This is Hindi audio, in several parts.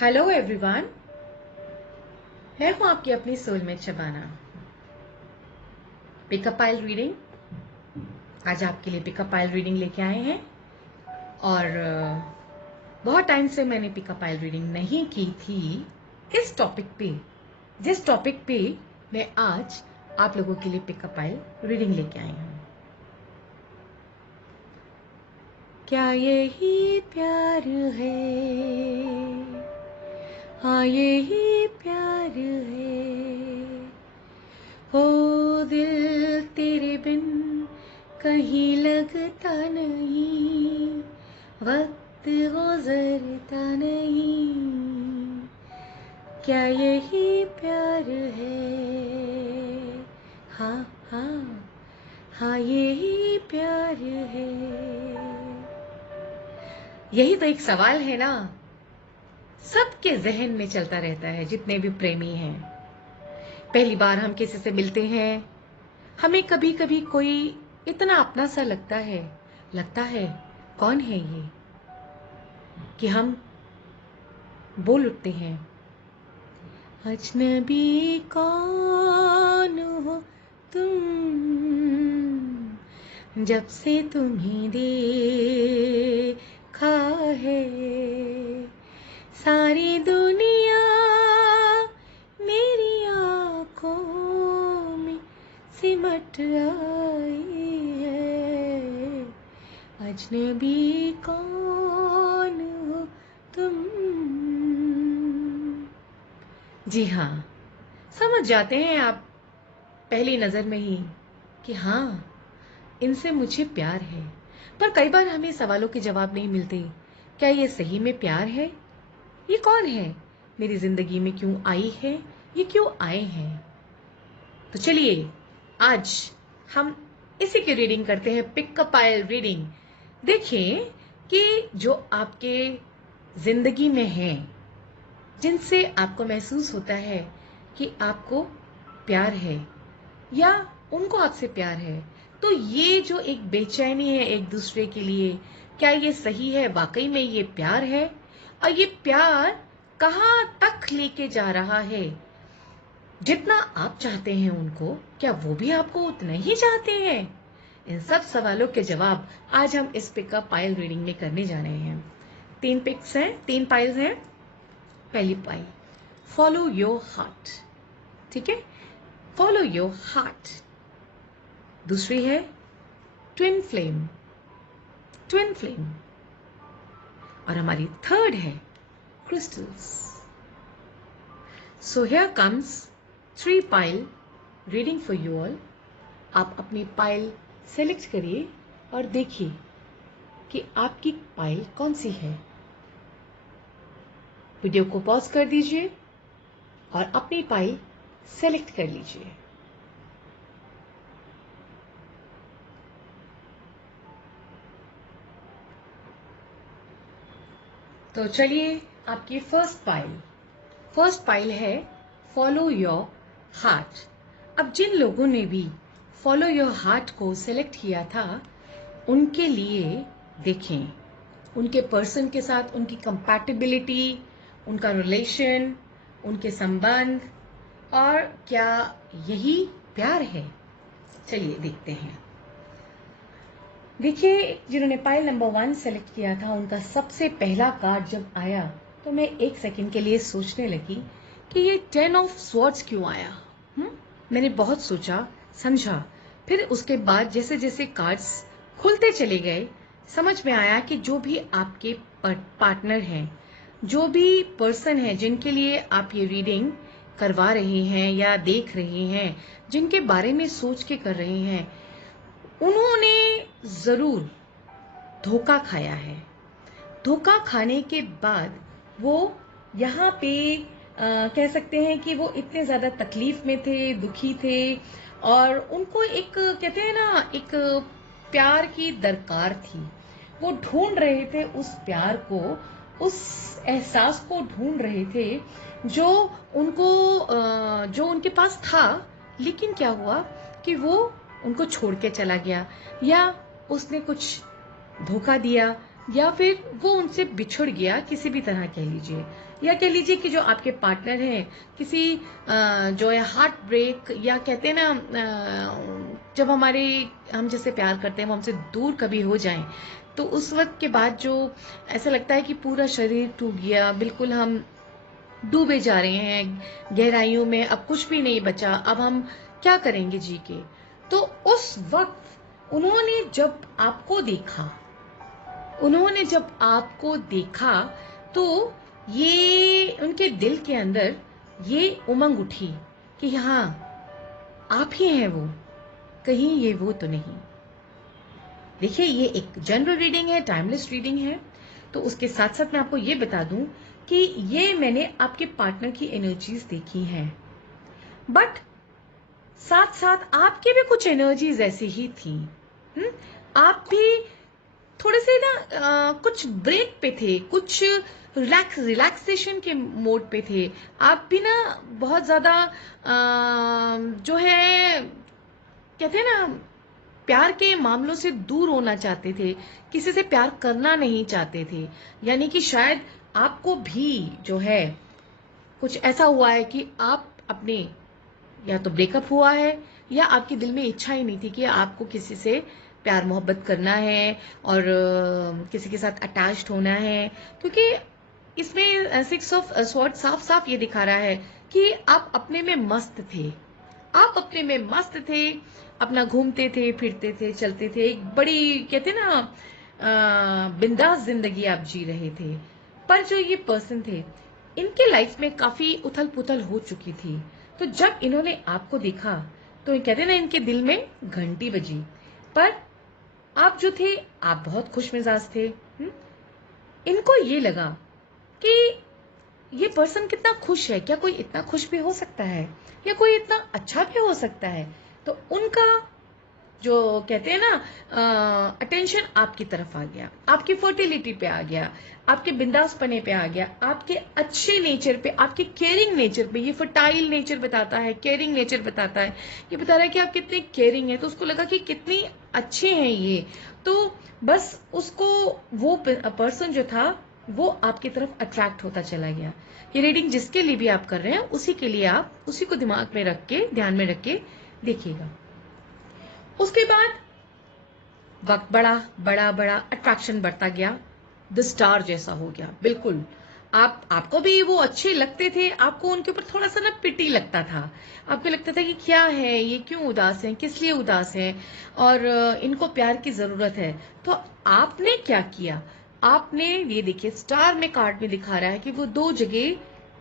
हेलो एवरीवन, मैं हूं आपकी अपनी सोलमेट शबाना। पिकअप आइल रीडिंग, आज आपके लिए पिकअप आइल रीडिंग लेके आए हैं। और बहुत टाइम से मैंने पिकअप आइल रीडिंग नहीं की थी इस टॉपिक पे, जिस टॉपिक पे मैं आज आप लोगों के लिए पिकअप आइल रीडिंग लेके आई हूं। क्या यही प्यार है? हाँ, यही प्यार है। हो दिल तेरे बिन कहीं लगता नहीं, वक्त गुजरता नहीं। क्या यही प्यार है? हाँ हाँ हाँ, यही प्यार है। यही तो एक सवाल है ना, सबके जहन में चलता रहता है, जितने भी प्रेमी हैं। पहली बार हम किसी से मिलते हैं, हमें कभी कभी कोई इतना अपना सा लगता है कौन है ये, कि हम बोल उठते हैं, अजनबी कौन हो तुम, जब से तुम्हें देखा है सारी दुनिया मेरी आंखों में सिमट आई है। अजनबी कौन हो तुम। जी हाँ, समझ जाते हैं आप पहली नजर में ही कि हाँ, इनसे मुझे प्यार है। पर कई बार हमें सवालों के जवाब नहीं मिलते। क्या ये सही में प्यार है? ये कौन है? मेरी जिंदगी में क्यों आई है? ये क्यों आए हैं? तो चलिए आज हम इसी की रीडिंग करते हैं, पिकअप आइल रीडिंग। देखिए कि जो आपके जिंदगी में हैं, जिनसे आपको महसूस होता है कि आपको प्यार है या उनको आपसे प्यार है, तो ये जो एक बेचैनी है एक दूसरे के लिए, क्या ये सही है? वाकई में ये प्यार है? और ये प्यार कहाँ तक लेके जा रहा है? जितना आप चाहते हैं उनको, क्या वो भी आपको उतना ही चाहते हैं? इन सब सवालों के जवाब आज हम इस पिकअप पाइल रीडिंग में करने जा रहे हैं। 3 पिक्स हैं, 3 पाइल्स हैं। पहली पाइल, फॉलो योर हार्ट, ठीक है, फॉलो योर हार्ट। दूसरी है ट्विन फ्लेम, ट्विन फ्लेम। और हमारी थर्ड है crystals. So here comes 3 pile reading for you all. आप अपनी पाइल सेलेक्ट करिए और देखिए कि आपकी पाइल कौन सी है। वीडियो को पॉज कर दीजिए और अपनी पाइल सेलेक्ट कर लीजिए। तो चलिए, आपकी फर्स्ट पाइल है फॉलो योर हार्ट। अब जिन लोगों ने भी फॉलो योर हार्ट को सेलेक्ट किया था, उनके लिए देखें उनके पर्सन के साथ उनकी कंपैटिबिलिटी, उनका रिलेशन, उनके संबंध, और क्या यही प्यार है? चलिए देखते हैं। देखिए, जिन्होंने पाइल नंबर 1 सेलेक्ट किया था, उनका सबसे पहला कार्ड जब आया तो मैं एक सेकंड के लिए सोचने लगी कि ये 10 ऑफ स्वॉर्ड्स क्यों आया। मैंने बहुत सोचा समझा, फिर उसके बाद जैसे जैसे कार्ड्स खुलते चले गए, समझ में आया कि जो भी आपके पार्टनर हैं, जो भी पर्सन है जिनके लिए आप ये रीडिंग करवा रहे हैं या देख रहे हैं, जिनके बारे में सोच के कर रहे हैं, उन्होंने जरूर धोखा खाया है। धोखा खाने के बाद वो यहाँ पे कह सकते हैं कि वो इतने ज्यादा तकलीफ में थे, दुखी थे, और उनको एक कहते हैं ना, एक प्यार की दरकार थी। वो ढूंढ रहे थे उस प्यार को, उस एहसास को ढूंढ रहे थे जो उनको जो उनके पास था। लेकिन क्या हुआ कि वो उनको छोड़ के चला गया, या उसने कुछ धोखा दिया, या फिर वो उनसे बिछुड़ गया, किसी भी तरह कह लीजिए, या कह लीजिए कि जो आपके पार्टनर हैं किसी जो है हार्ट ब्रेक, या कहते हैं ना जब हम जैसे प्यार करते हैं वो हमसे दूर कभी हो जाएं, तो उस वक्त के बाद जो ऐसा लगता है कि पूरा शरीर टूट गया, बिल्कुल हम डूबे जा रहे हैं गहराइयों में, अब कुछ भी नहीं बचा, अब हम क्या करेंगे जी के। तो उस वक्त उन्होंने जब आपको देखा तो ये उनके दिल के अंदर ये उमंग उठी कि हाँ, आप ही हैं वो, कहीं ये वो तो नहीं। देखिए, ये एक जनरल रीडिंग है, टाइमलेस रीडिंग है। तो उसके साथ साथ मैं आपको ये बता दूं कि ये मैंने आपके पार्टनर की एनर्जीज देखी हैं, बट साथ साथ आपकी भी कुछ एनर्जीज ऐसी ही थी। आप भी थोड़े से ना कुछ ब्रेक पे थे, कुछ रिलैक्सेशन के मोड पे थे। आप भी ना बहुत ज्यादा जो है कहते हैं ना प्यार के मामलों से दूर होना चाहते थे, किसी से प्यार करना नहीं चाहते थे। यानी कि शायद आपको भी जो है कुछ ऐसा हुआ है कि आप अपने या तो ब्रेकअप हुआ है, या आपके दिल में इच्छा ही नहीं थी कि आपको किसी से प्यार मोहब्बत करना है और किसी के साथ अटैच्ड होना है। क्योंकि इसमें 6 ऑफ स्वॉर्ड साफ साफ ये दिखा रहा है कि आप अपने में मस्त थे, अपना घूमते थे, फिरते थे, चलते थे, एक बड़ी कहते ना बिंदास जिंदगी आप जी रहे थे। पर जो ये पर्सन थे, इनके लाइफ में काफी उथल पुथल हो चुकी थी। तो जब इन्होंने आपको देखा तो कहते ना इनके दिल में घंटी बजी। पर आप जो थे, आप बहुत खुश मिजाज थे। इनको ये लगा कि ये पर्सन कितना खुश है, क्या कोई इतना खुश भी हो सकता है, या कोई इतना अच्छा भी हो सकता है। तो उनका जो कहते हैं ना अटेंशन आपकी तरफ आ गया, आपकी फर्टिलिटी पे आ गया, आपके बिंदासपने पे आ गया, आपके अच्छे नेचर पे, आपके केयरिंग नेचर पे। ये फर्टाइल नेचर बताता है, केयरिंग नेचर बताता है, ये बता रहा है कि आप कितने केयरिंग हैं। तो उसको लगा कि कितनी अच्छे हैं ये। तो बस उसको वो पर्सन जो था वो आपकी तरफ अट्रैक्ट होता चला गया। ये रीडिंग जिसके लिए भी आप कर रहे हैं उसी के लिए आप उसी को दिमाग में रख के, ध्यान में रख के देखिएगा। उसके बाद वक्त बड़ा बड़ा बड़ा अट्रैक्शन बढ़ता गया, द स्टार जैसा हो गया। बिल्कुल आपको भी वो अच्छे लगते थे, आपको उनके ऊपर थोड़ा सा ना पिटी लगता था। आपको लगता था कि क्या है ये, क्यों उदास हैं, किस लिए उदास हैं, और इनको प्यार की जरूरत है। तो आपने क्या किया, आपने ये देखिए स्टार में कार्ड में दिखा रहा है कि वो 2 जगह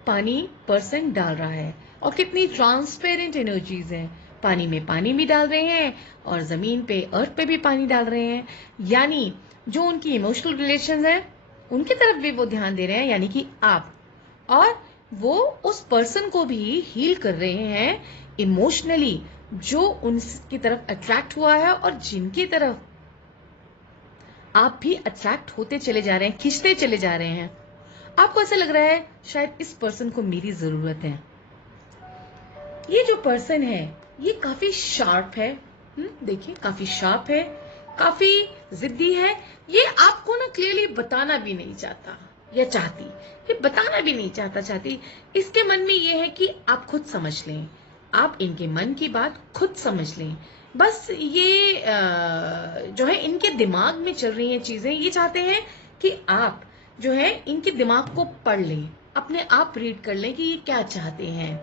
पानी पर्सन डाल रहा है, और कितनी ट्रांसपेरेंट एनर्जीज हैं। पानी में पानी भी डाल रहे हैं और जमीन पे, अर्थ पे भी पानी डाल रहे हैं। यानी जो उनकी इमोशनल रिलेशंस हैं उनकी तरफ भी वो ध्यान दे रहे हैं, यानी कि आप, और वो उस पर्सन को भी हील कर रहे हैं इमोशनली, जो उनकी तरफ अट्रैक्ट हुआ है और जिनकी तरफ आप भी अट्रैक्ट होते चले जा रहे हैं, खींचते चले जा रहे हैं। आपको ऐसा लग रहा है शायद इस पर्सन को मेरी जरूरत है। ये जो पर्सन है ये काफी शार्प है, देखिए काफी शार्प है, काफी जिद्दी है। ये आपको ना क्लियरली बताना भी नहीं चाहता या चाहती, ये बताना भी नहीं चाहती। इसके मन में ये है कि आप खुद समझ लें, आप इनके मन की बात खुद समझ लें। बस ये जो है इनके दिमाग में चल रही हैं चीजें, ये चाहते हैं कि आप जो है इनके दिमाग को पढ़ लें, अपने आप रीड कर लें कि ये क्या चाहते हैं।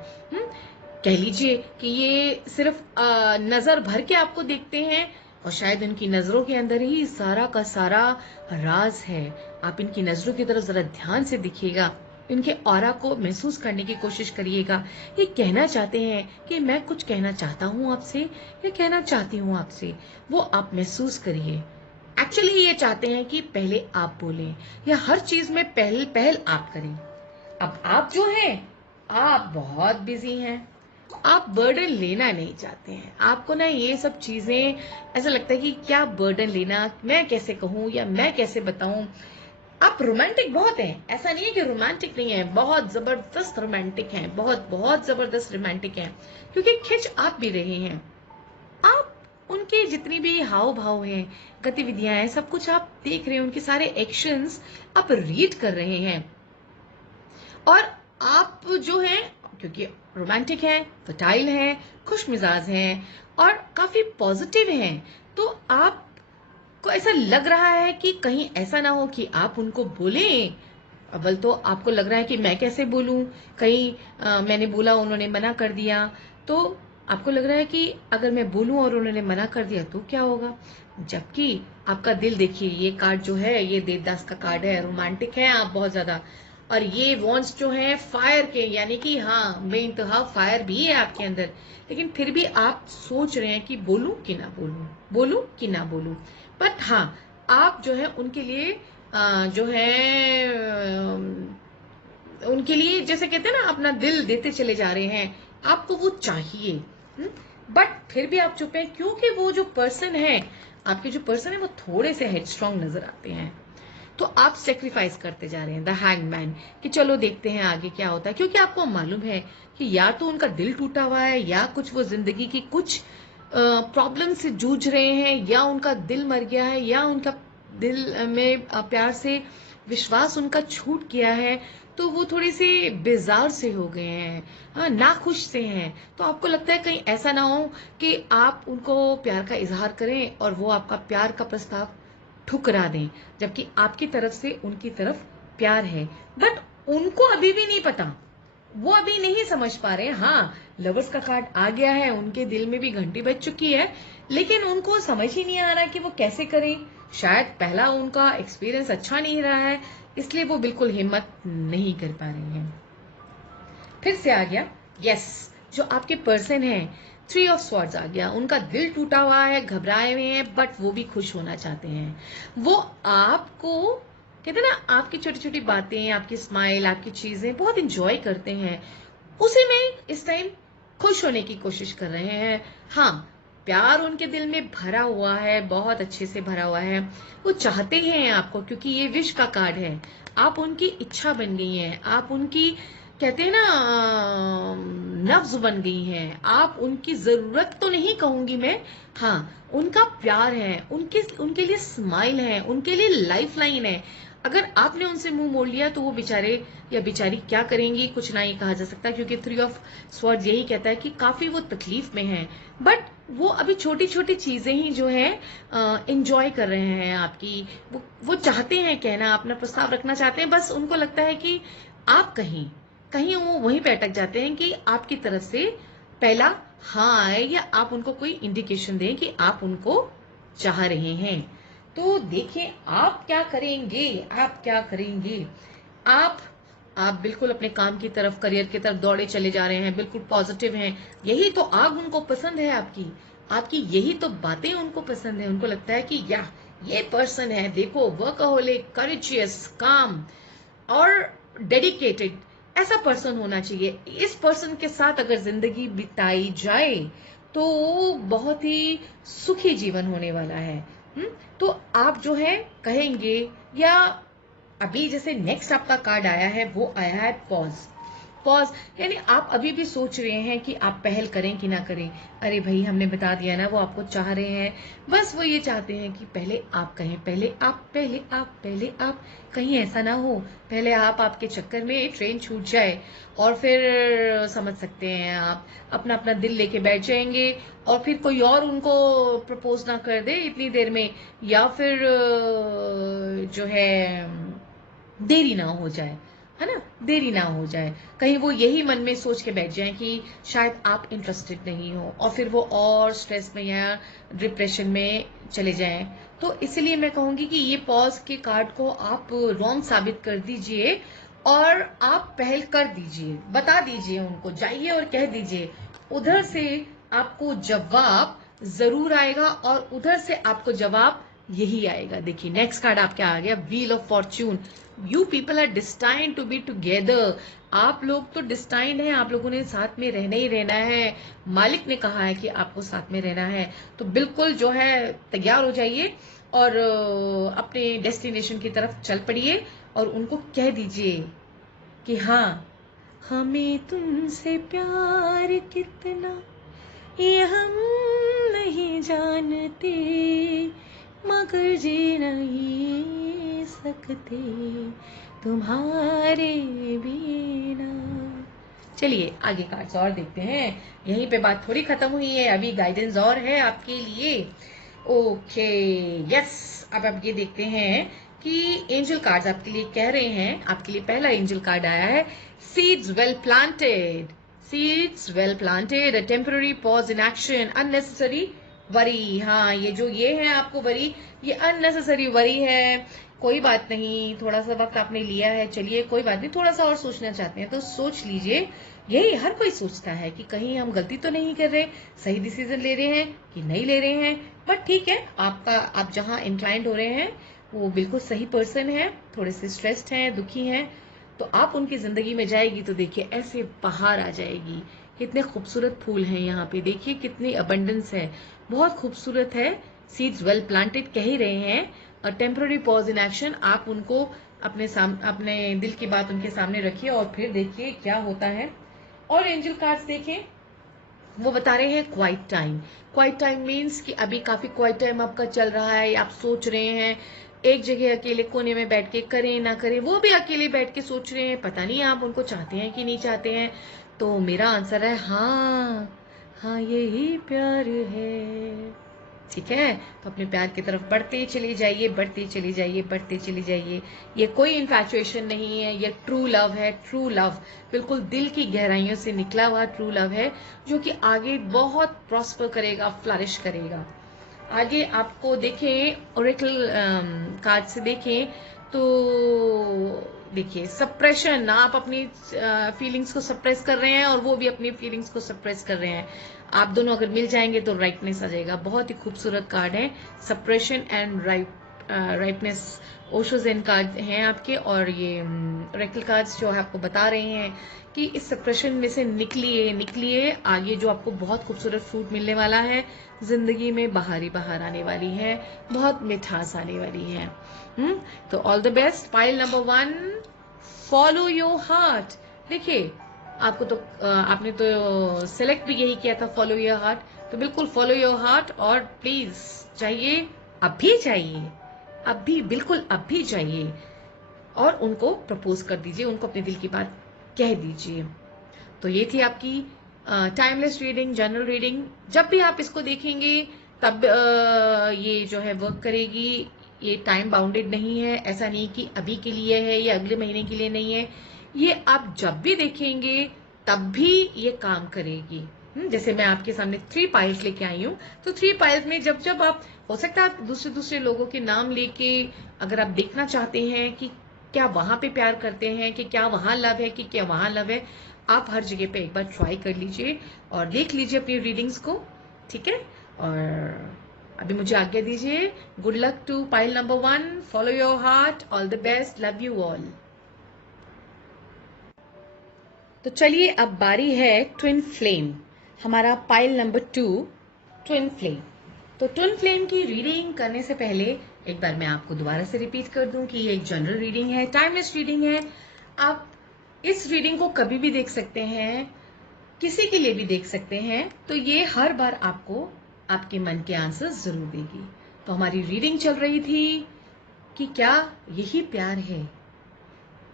कह लीजिए कि ये सिर्फ नजर भर के आपको देखते हैं, और शायद इनकी नजरों के अंदर ही सारा का सारा राज है। आप इनकी नजरों की तरफ जरा ध्यान से देखिएगा, इनके ऑरा को महसूस करने की कोशिश करिएगा। ये कहना चाहते हैं कि मैं कुछ कहना चाहता हूं आपसे, या कहना चाहती हूं आपसे, वो आप महसूस करिए। एक्चुअली ये चाहते हैं कि पहले आप बोलें, या हर चीज में पहल आप करें। अब आप जो हैं, आप बहुत बिजी हैं, आप बर्डन लेना नहीं चाहते हैं। आपको ना ये सब चीजें ऐसा लगता है कि क्या बर्डन लेना, मैं कैसे कहूं या मैं कैसे बताऊं। आप रोमांटिक बहुत हैं, ऐसा नहीं है कि रोमांटिक नहीं है, बहुत जबरदस्त रोमांटिक हैं, बहुत बहुत जबरदस्त रोमांटिक हैं, क्योंकि खिंच आप भी रहे हैं। आप उनके जितनी भी हाव भाव हैं, गतिविधियां हैं, सब कुछ आप देख रहे हैं, उनके सारे एक्शंस आप रीड कर रहे हैं। और आप जो है, क्योंकि रोमांटिक हैं, फर्टाइल हैं, खुश मिजाज हैं और काफी पॉजिटिव हैं, तो आपको ऐसा लग रहा है कि कहीं ऐसा ना हो कि आप उनको बोलें। अव्वल तो आपको लग रहा है कि मैं कैसे बोलूं, कहीं मैंने बोला उन्होंने मना कर दिया, तो आपको लग रहा है कि अगर मैं बोलूं और उन्होंने मना कर दिया तो क्या होगा। जबकि आपका दिल देखिए, ये कार्ड जो है ये देवदास का कार्ड है, रोमांटिक है आप बहुत ज्यादा, और ये वॉन्ड्स जो है फायर के, यानी कि हाँ बेइंतहा फायर भी है आपके अंदर, लेकिन फिर भी आप सोच रहे हैं कि बोलूं कि ना बोलूं, बोलूं कि ना बोलूं। बट हाँ, आप जो है उनके लिए जो है उनके लिए जैसे कहते हैं ना, अपना दिल देते चले जा रहे हैं, आपको वो चाहिए। बट फिर भी आप चुप हैं, क्योंकि वो जो पर्सन है, आपके जो पर्सन है वो थोड़े से हेडस्ट्रॉन्ग नजर आते हैं। तो आप सेक्रीफाइस करते जा रहे हैं, द हैंगमैन, कि चलो देखते हैं आगे क्या होता है, क्योंकि आपको मालूम है कि या तो उनका दिल टूटा हुआ है, या कुछ वो जिंदगी की कुछ प्रॉब्लम से जूझ रहे हैं, या उनका दिल मर गया है, या उनका दिल में प्यार से विश्वास उनका छूट गया है, तो वो थोड़े से बेजार से हो गए हैं, हाँ, नाखुश से हैं। तो आपको लगता है कहीं ऐसा ना हो कि आप उनको प्यार का इजहार करें और वो आपका प्यार का प्रस्ताव ठुकरा दें, जबकि आपकी तरफ से उनकी तरफ प्यार है। बट उनको अभी भी नहीं पता, वो अभी नहीं समझ पा रहे। हाँ, लवर्स का कार्ड आ गया है, उनके दिल में भी घंटी बज चुकी है, लेकिन उनको समझ ही नहीं आ रहा कि वो कैसे करें। शायद पहला उनका एक्सपीरियंस अच्छा नहीं रहा है, इसलिए वो बिल्कुल हिम्मत नहीं कर पा रही हैं। फिर से आ गया, यस, जो आपके पर्सन है, 3 ऑफ स्वॉर्ड्स आ गया। उनका दिल टूटा हुआ है, घबराए हुए हैं, बट वो भी खुश होना चाहते हैं। वो आपको कहते हैं ना, आपकी छोटी छोटी बातें, आपकी स्माइल, आपकी चीजें बहुत इंजॉय करते हैं, उसी में इस टाइम खुश होने की कोशिश कर रहे हैं। हाँ, प्यार उनके दिल में भरा हुआ है, बहुत अच्छे से भरा हुआ है। वो चाहते हैं आपको, क्योंकि ये विश का कार्ड है। आप उनकी इच्छा बन गई हैं, आप उनकी कहते हैं ना नफ्ज बन गई हैं, आप उनकी जरूरत तो नहीं कहूंगी मैं, हाँ, उनका प्यार है, उनके लिए स्माइल है, उनके लिए लाइफ लाइन है। अगर आपने उनसे मुंह मोड़ लिया तो वो बेचारे या बेचारी क्या करेंगी, कुछ ना ही कहा जा सकता, क्योंकि 3 ऑफ स्वॉर्ड्स यही कहता है कि काफी वो तकलीफ में है। बट वो अभी छोटी छोटी चीजें ही जो है इंजॉय कर रहे हैं आपकी। वो चाहते हैं कहना, अपना प्रस्ताव रखना चाहते हैं, बस उनको लगता है कि आप कहीं कहीं वो वहीं पे अटक जाते हैं कि आपकी तरफ से पहला हाँ आए, या आप उनको कोई इंडिकेशन दें कि आप उनको चाह रहे हैं। तो देखिए आप क्या करेंगे, आप क्या करेंगे। आप आप बिल्कुल अपने काम की तरफ, करियर की तरफ दौड़े चले जा रहे हैं, बिल्कुल पॉजिटिव हैं। यही तो आग उनको पसंद है आपकी, आपकी यही तो बातें उनको पसंद है। उनको लगता है कि या ये पर्सन है, देखो, वर्कहोलिक, करेजियस, काम और डेडिकेटेड, ऐसा पर्सन होना चाहिए। इस पर्सन के साथ अगर जिंदगी बिताई जाए तो बहुत ही सुखी जीवन होने वाला है। तो आप जो है कहेंगे, या अभी जैसे नेक्स्ट आपका कार्ड आया है, वो आया है पॉज। पॉज यानी आप अभी भी सोच रहे हैं कि आप पहल करें कि ना करें। अरे भाई, हमने बता दिया ना वो आपको चाह रहे हैं, बस वो ये चाहते हैं कि पहले आप कहें, पहले आप, पहले आप, पहले आप। कहीं ऐसा ना हो पहले आपके चक्कर में ट्रेन छूट जाए, और फिर समझ सकते हैं आप अपना अपना दिल लेके बैठ जाएंगे, और फिर कोई और उनको प्रपोज ना कर दे इतनी देर में, या फिर जो है देरी ना हो जाए, है ना, देरी ना हो जाए। कहीं वो यही मन में सोच के बैठ जाए कि शायद आप इंटरेस्टेड नहीं हो, और फिर वो और स्ट्रेस में या डिप्रेशन में चले जाएं। तो इसलिए मैं कहूंगी कि ये पॉज के कार्ड को आप रॉन्ग साबित कर दीजिए, और आप पहल कर दीजिए, बता दीजिए उनको, जाइए और कह दीजिए। उधर से आपको जवाब जरूर आएगा, और उधर से आपको जवाब यही आएगा। देखिए नेक्स्ट कार्ड आप क्या आ गया, wheel of fortune. You people are destined to be together. आप लोग तो डिस्टाइंड हैं, आप लोगों ने साथ में रहना ही रहना है। मालिक ने कहा है कि आपको साथ में रहना है, तो बिल्कुल जो है तैयार हो जाइए और अपने डेस्टिनेशन की तरफ चल पड़िए, और उनको कह दीजिए कि हाँ, हमें तुमसे प्यार कितना ये हम नहीं जानते मगर जी नहीं सकते तुम्हारे बिना। चलिए आगे कार्ड्स और देखते हैं। यहीं पे बात थोड़ी खत्म हुई है, अभी गाइडेंस और है आपके लिए। ओके यस, अब ये देखते हैं कि एंजल कार्ड्स आपके लिए कह रहे हैं। आपके लिए पहला एंजल कार्ड आया है, seeds well planted. Seeds well planted, a temporary pause in action, unnecessary worry. हाँ, ये है आपको वरी, ये अननेसेसरी वरी है। कोई बात नहीं, थोड़ा सा वक्त आपने लिया है, चलिए कोई बात नहीं, थोड़ा सा और सोचना चाहते हैं तो सोच लीजिए। यही हर कोई सोचता है कि कहीं हम गलती तो नहीं कर रहे, सही डिसीजन ले रहे हैं कि नहीं ले रहे हैं। बट ठीक है, आप जहां इंक्लाइंड हो रहे हैं वो बिल्कुल सही पर्सन है, थोड़े से स्ट्रेस्ड हैं, दुखी हैं, तो आप उनकी जिंदगी में जाएगी तो देखिए ऐसे बाहर आ जाएगी। कितने खूबसूरत फूल हैं यहाँ पे, देखिए कितनी अबंडेंस है, बहुत खूबसूरत है। सीड्स वेल प्लांटेड कह ही रहे हैं। और टेम्पररी पॉज इन एक्शन, आप उनको अपने दिल की बात उनके सामने रखिए और फिर देखिए क्या होता है। और एंजल कार्ड्स देखें, वो बता रहे हैं quiet time. Quiet time means कि अभी काफी क्वाइट टाइम आपका चल रहा है, आप सोच रहे हैं एक जगह अकेले कोने में बैठ के, करें ना करें, वो भी अकेले बैठ के सोच रहे हैं, पता नहीं आप उनको चाहते हैं कि नहीं चाहते हैं। तो मेरा आंसर है हाँ, हाँ यही प्यार है। ठीक है, तो अपने प्यार की तरफ बढ़ते चले जाइए, बढ़ते चले जाइए, बढ़ते चले जाइए। ये कोई इन्फैचुएशन नहीं है, ये ट्रू लव है। ट्रू लव बिल्कुल दिल की गहराइयों से निकला हुआ ट्रू लव है, जो कि आगे बहुत प्रॉस्पर करेगा, फ्लरिश करेगा। आगे आपको देखें ओरेकल कार्ड से देखें तो देखिए सप्रेशन, आप अपनी फीलिंग्स को सप्रेस कर रहे हैं और वो भी अपनी फीलिंग्स को सप्रेस कर रहे हैं। आप दोनों अगर मिल जाएंगे तो राइटनेस आ जाएगा। बहुत ही खूबसूरत कार्ड है, suppression and rightness. Osho zen card हैं आपके, और ये ओरेकल कार्ड्स जो है आपको बता रहे हैं कि इस सप्रेशन में से निकलिए, निकलिए। आगे जो आपको बहुत खूबसूरत फ्रूट मिलने वाला है, जिंदगी में बाहर ही बाहर आने वाली है, बहुत मिठास आने वाली है। तो all the best. Pile number 1, follow your heart. देखिए आपको तो आपने तो सेलेक्ट भी यही किया था, फॉलो योर हार्ट, तो बिल्कुल फॉलो योर हार्ट। और प्लीज चाहिए, अभी चाहिए, अभी बिल्कुल अभी चाहिए, और उनको प्रपोज कर दीजिए, उनको अपने दिल की बात कह दीजिए। तो ये थी आपकी टाइमलेस रीडिंग, जनरल रीडिंग। जब भी आप इसको देखेंगे तब ये जो है वर्क करेगी। ये टाइम बाउंडेड नहीं है, ऐसा नहीं कि अभी के लिए है या अगले महीने के लिए नहीं है, ये आप जब भी देखेंगे तब भी ये काम करेगी। जैसे मैं आपके सामने 3 पाइल्स लेके आई हूँ, तो 3 पाइल्स में जब जब आप, हो सकता है आप दूसरे दूसरे लोगों के नाम लेके अगर आप देखना चाहते हैं कि क्या वहां पे प्यार करते हैं, कि क्या वहां लव है, कि क्या वहां लव है, आप हर जगह पे एक बार ट्राई कर लीजिए और देख लीजिए अपनी रीडिंग्स को। ठीक है, और अभी मुझे आज्ञा दीजिए। Good luck to pile number 1, follow your heart, all the best, love you all. तो चलिए अब बारी है ट्विन फ्लेम, हमारा पाइल नंबर 2, ट्विन फ्लेम। तो ट्विन फ्लेम की रीडिंग करने से पहले एक बार मैं आपको दोबारा से रिपीट कर दूं कि ये एक जनरल रीडिंग है, टाइमलेस रीडिंग है। आप इस रीडिंग को कभी भी देख सकते हैं, किसी के लिए भी देख सकते हैं, तो ये हर बार आपको आपके मन के आंसर जरूर देगी। तो हमारी रीडिंग चल रही थी कि क्या यही प्यार है।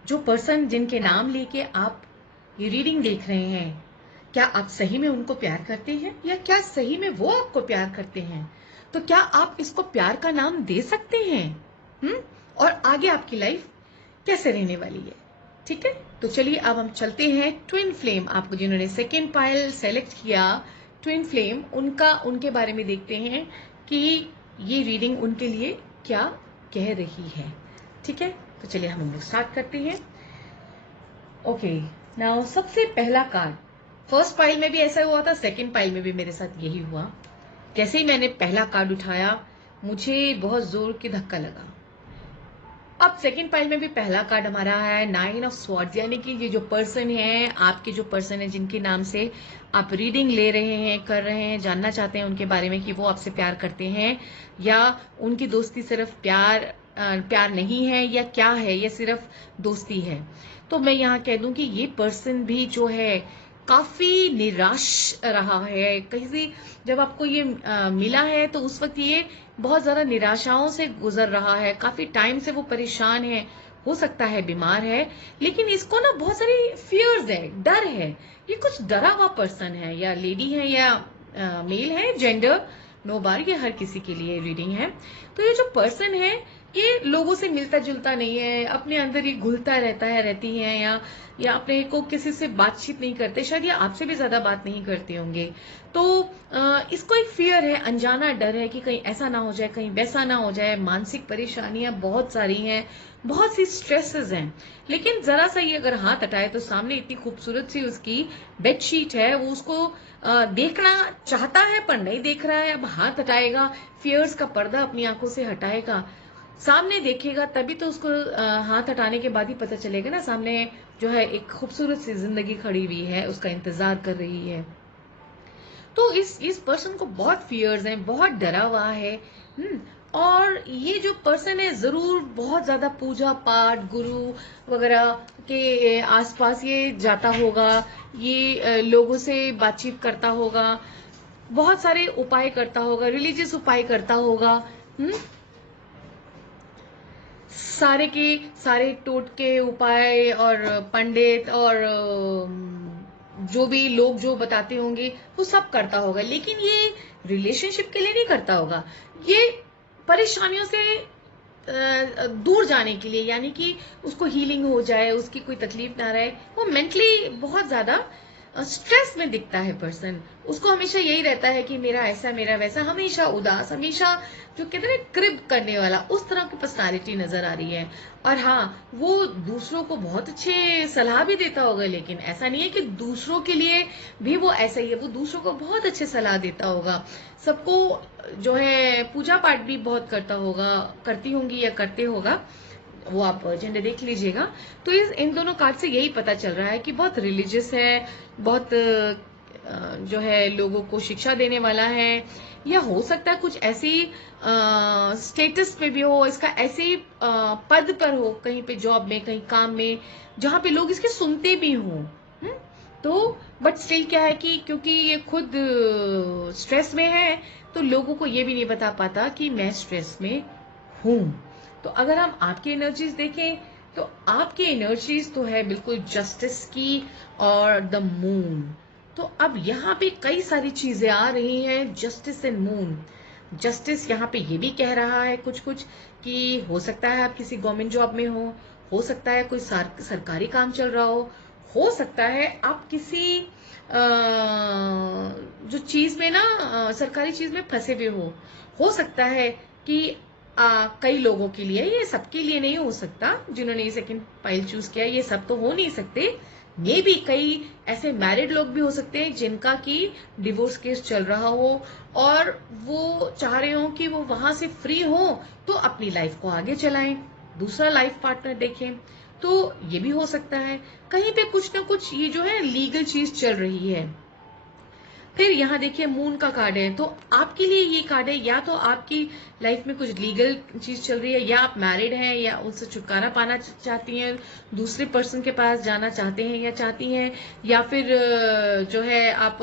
जो पर्सन जिनके नाम लेके आप ये रीडिंग देख रहे हैं, क्या आप सही में उनको प्यार करते हैं, या क्या सही में वो आपको प्यार करते हैं? तो क्या आप इसको प्यार का नाम दे सकते हैं? और आगे आपकी लाइफ कैसे रहने वाली है? ठीक है, तो चलिए अब हम चलते हैं ट्विन फ्लेम। आपको जिन्होंने सेकेंड पाइल सेलेक्ट किया, ट्विन फ्लेम, उनके बारे में देखते हैं कि ये रीडिंग उनके लिए क्या कह रही है। ठीक है, तो चलिए हम लोग स्टार्ट करते हैं। ओके, नाउ सबसे पहला कार्ड, फर्स्ट पाइल में भी ऐसा हुआ था, सेकेंड पाइल में भी मेरे साथ यही हुआ। जैसे ही मैंने पहला कार्ड उठाया मुझे बहुत जोर की धक्का लगा। अब सेकंड पाइल में भी पहला कार्ड हमारा है 9 ऑफ स्वॉर्ड्स, यानी कि ये जो पर्सन है, आपके जो पर्सन है जिनके नाम से आप रीडिंग ले रहे हैं, कर रहे हैं, जानना चाहते हैं उनके बारे में कि वो आपसे प्यार करते हैं या उनकी दोस्ती सिर्फ प्यार नहीं है, या क्या है, ये सिर्फ दोस्ती है। तो मैं यहाँ कह दूं कि ये पर्सन भी जो है काफी निराश रहा है। कहीं से जब आपको ये मिला है तो उस वक्त ये बहुत ज्यादा निराशाओं से गुजर रहा है, काफी टाइम से वो परेशान है, हो सकता है बीमार है, लेकिन इसको ना बहुत सारी फियर्स है, डर है। ये कुछ डरा हुआ पर्सन है, या लेडी है या मेल है, जेंडर नो बार, ये हर किसी के लिए रीडिंग है। तो ये जो पर्सन है ये लोगों से मिलता जुलता नहीं है, अपने अंदर ही घुलता रहता है, रहती है, या अपने को किसी से बातचीत नहीं करते, शायद ये आपसे भी ज्यादा बात नहीं करते होंगे। तो इसको एक फियर है, अनजाना डर है कि कहीं ऐसा ना हो जाए, कहीं वैसा ना हो जाए। मानसिक परेशानियां बहुत सारी हैं, बहुत सी स्ट्रेसेस हैं, लेकिन जरा सा ये अगर हाथ हटाए तो सामने इतनी खूबसूरत सी उसकी बेडशीट है, वो उसको देखना चाहता है पर नहीं देख रहा है। अब हाथ हटाएगा, फियर्स का पर्दा अपनी आंखों से हटाएगा, सामने देखेगा, तभी तो उसको हाथ हटाने के बाद ही पता चलेगा ना, सामने जो है एक खूबसूरत सी जिंदगी खड़ी हुई है, उसका इंतजार कर रही है। तो इस पर्सन को बहुत फियर्स हैं, बहुत डरा हुआ है। और ये जो पर्सन है जरूर बहुत ज्यादा पूजा पाठ, गुरु वगैरह के आसपास ये जाता होगा, ये लोगों से बातचीत करता होगा, बहुत सारे उपाय करता होगा, रिलीजियस उपाय करता होगा। हम्म सारे के सारे टोटके उपाय और पंडित और जो भी लोग जो बताते होंगे वो सब करता होगा, लेकिन ये रिलेशनशिप के लिए नहीं करता होगा, ये परेशानियों से दूर जाने के लिए, यानी कि उसको हीलिंग हो जाए, उसकी कोई तकलीफ ना रहे। वो मेंटली बहुत ज्यादा स्ट्रेस में दिखता है पर्सन, उसको हमेशा यही रहता है कि मेरा ऐसा मेरा वैसा, हमेशा उदास, हमेशा जो कहते हैं क्रिब करने वाला, उस तरह की पर्सनालिटी नजर आ रही है। और हाँ, वो दूसरों को बहुत अच्छे सलाह भी देता होगा, लेकिन ऐसा नहीं है कि दूसरों के लिए भी वो ऐसा ही है, वो दूसरों को बहुत अच्छे सलाह देता होगा, सबको जो है पूजा पाठ भी बहुत करता होगा, करती होंगी या करते होगा, वो आप जेंडर देख लीजिएगा। तो इन दोनों कार्ड से यही पता चल रहा है कि बहुत रिलीजियस है, बहुत जो है लोगों को शिक्षा देने वाला है, या हो सकता है कुछ ऐसी स्टेटस पे भी हो, इसका ऐसे पद पर हो, कहीं पे जॉब में, कहीं काम में, जहां पे लोग इसके सुनते भी हों। तो बट स्टिल क्या है कि क्योंकि ये खुद स्ट्रेस में है, तो लोगों को ये भी नहीं बता पाता कि मैं स्ट्रेस में हूं। तो अगर हम आपकी एनर्जीज देखें तो आपकी एनर्जीज तो है बिल्कुल जस्टिस की और द मून। तो अब यहाँ पे कई सारी चीजें आ रही हैं, जस्टिस एंड मून। जस्टिस यहाँ पे ये भी कह रहा है कुछ कुछ कि हो सकता है आप किसी गवर्नमेंट जॉब में हो सकता है कोई सरकारी काम चल रहा हो सकता है आप किसी जो चीज में ना सरकारी चीज में फंसे हुए हो सकता है कि कई लोगों के लिए, ये सबके लिए नहीं हो सकता जिन्होंने ये सेकंड फाइल चूज किया, ये सब तो हो नहीं सकते, मे भी कई ऐसे मैरिड लोग भी हो सकते हैं जिनका की डिवोर्स केस चल रहा हो और वो चाह रहे हो कि वो वहां से फ्री हो तो अपनी लाइफ को आगे चलाएं, दूसरा लाइफ पार्टनर देखें। तो ये भी हो सकता है कहीं पे कुछ ना कुछ ये जो है लीगल चीज चल रही है। फिर यहाँ देखिए मून का कार्ड है, तो आपके लिए ये कार्ड है या तो आपकी लाइफ में कुछ लीगल चीज चल रही है, या आप मैरिड हैं या उससे छुटकारा पाना चाहती हैं, दूसरे पर्सन के पास जाना चाहते हैं या चाहती हैं, या फिर जो है आप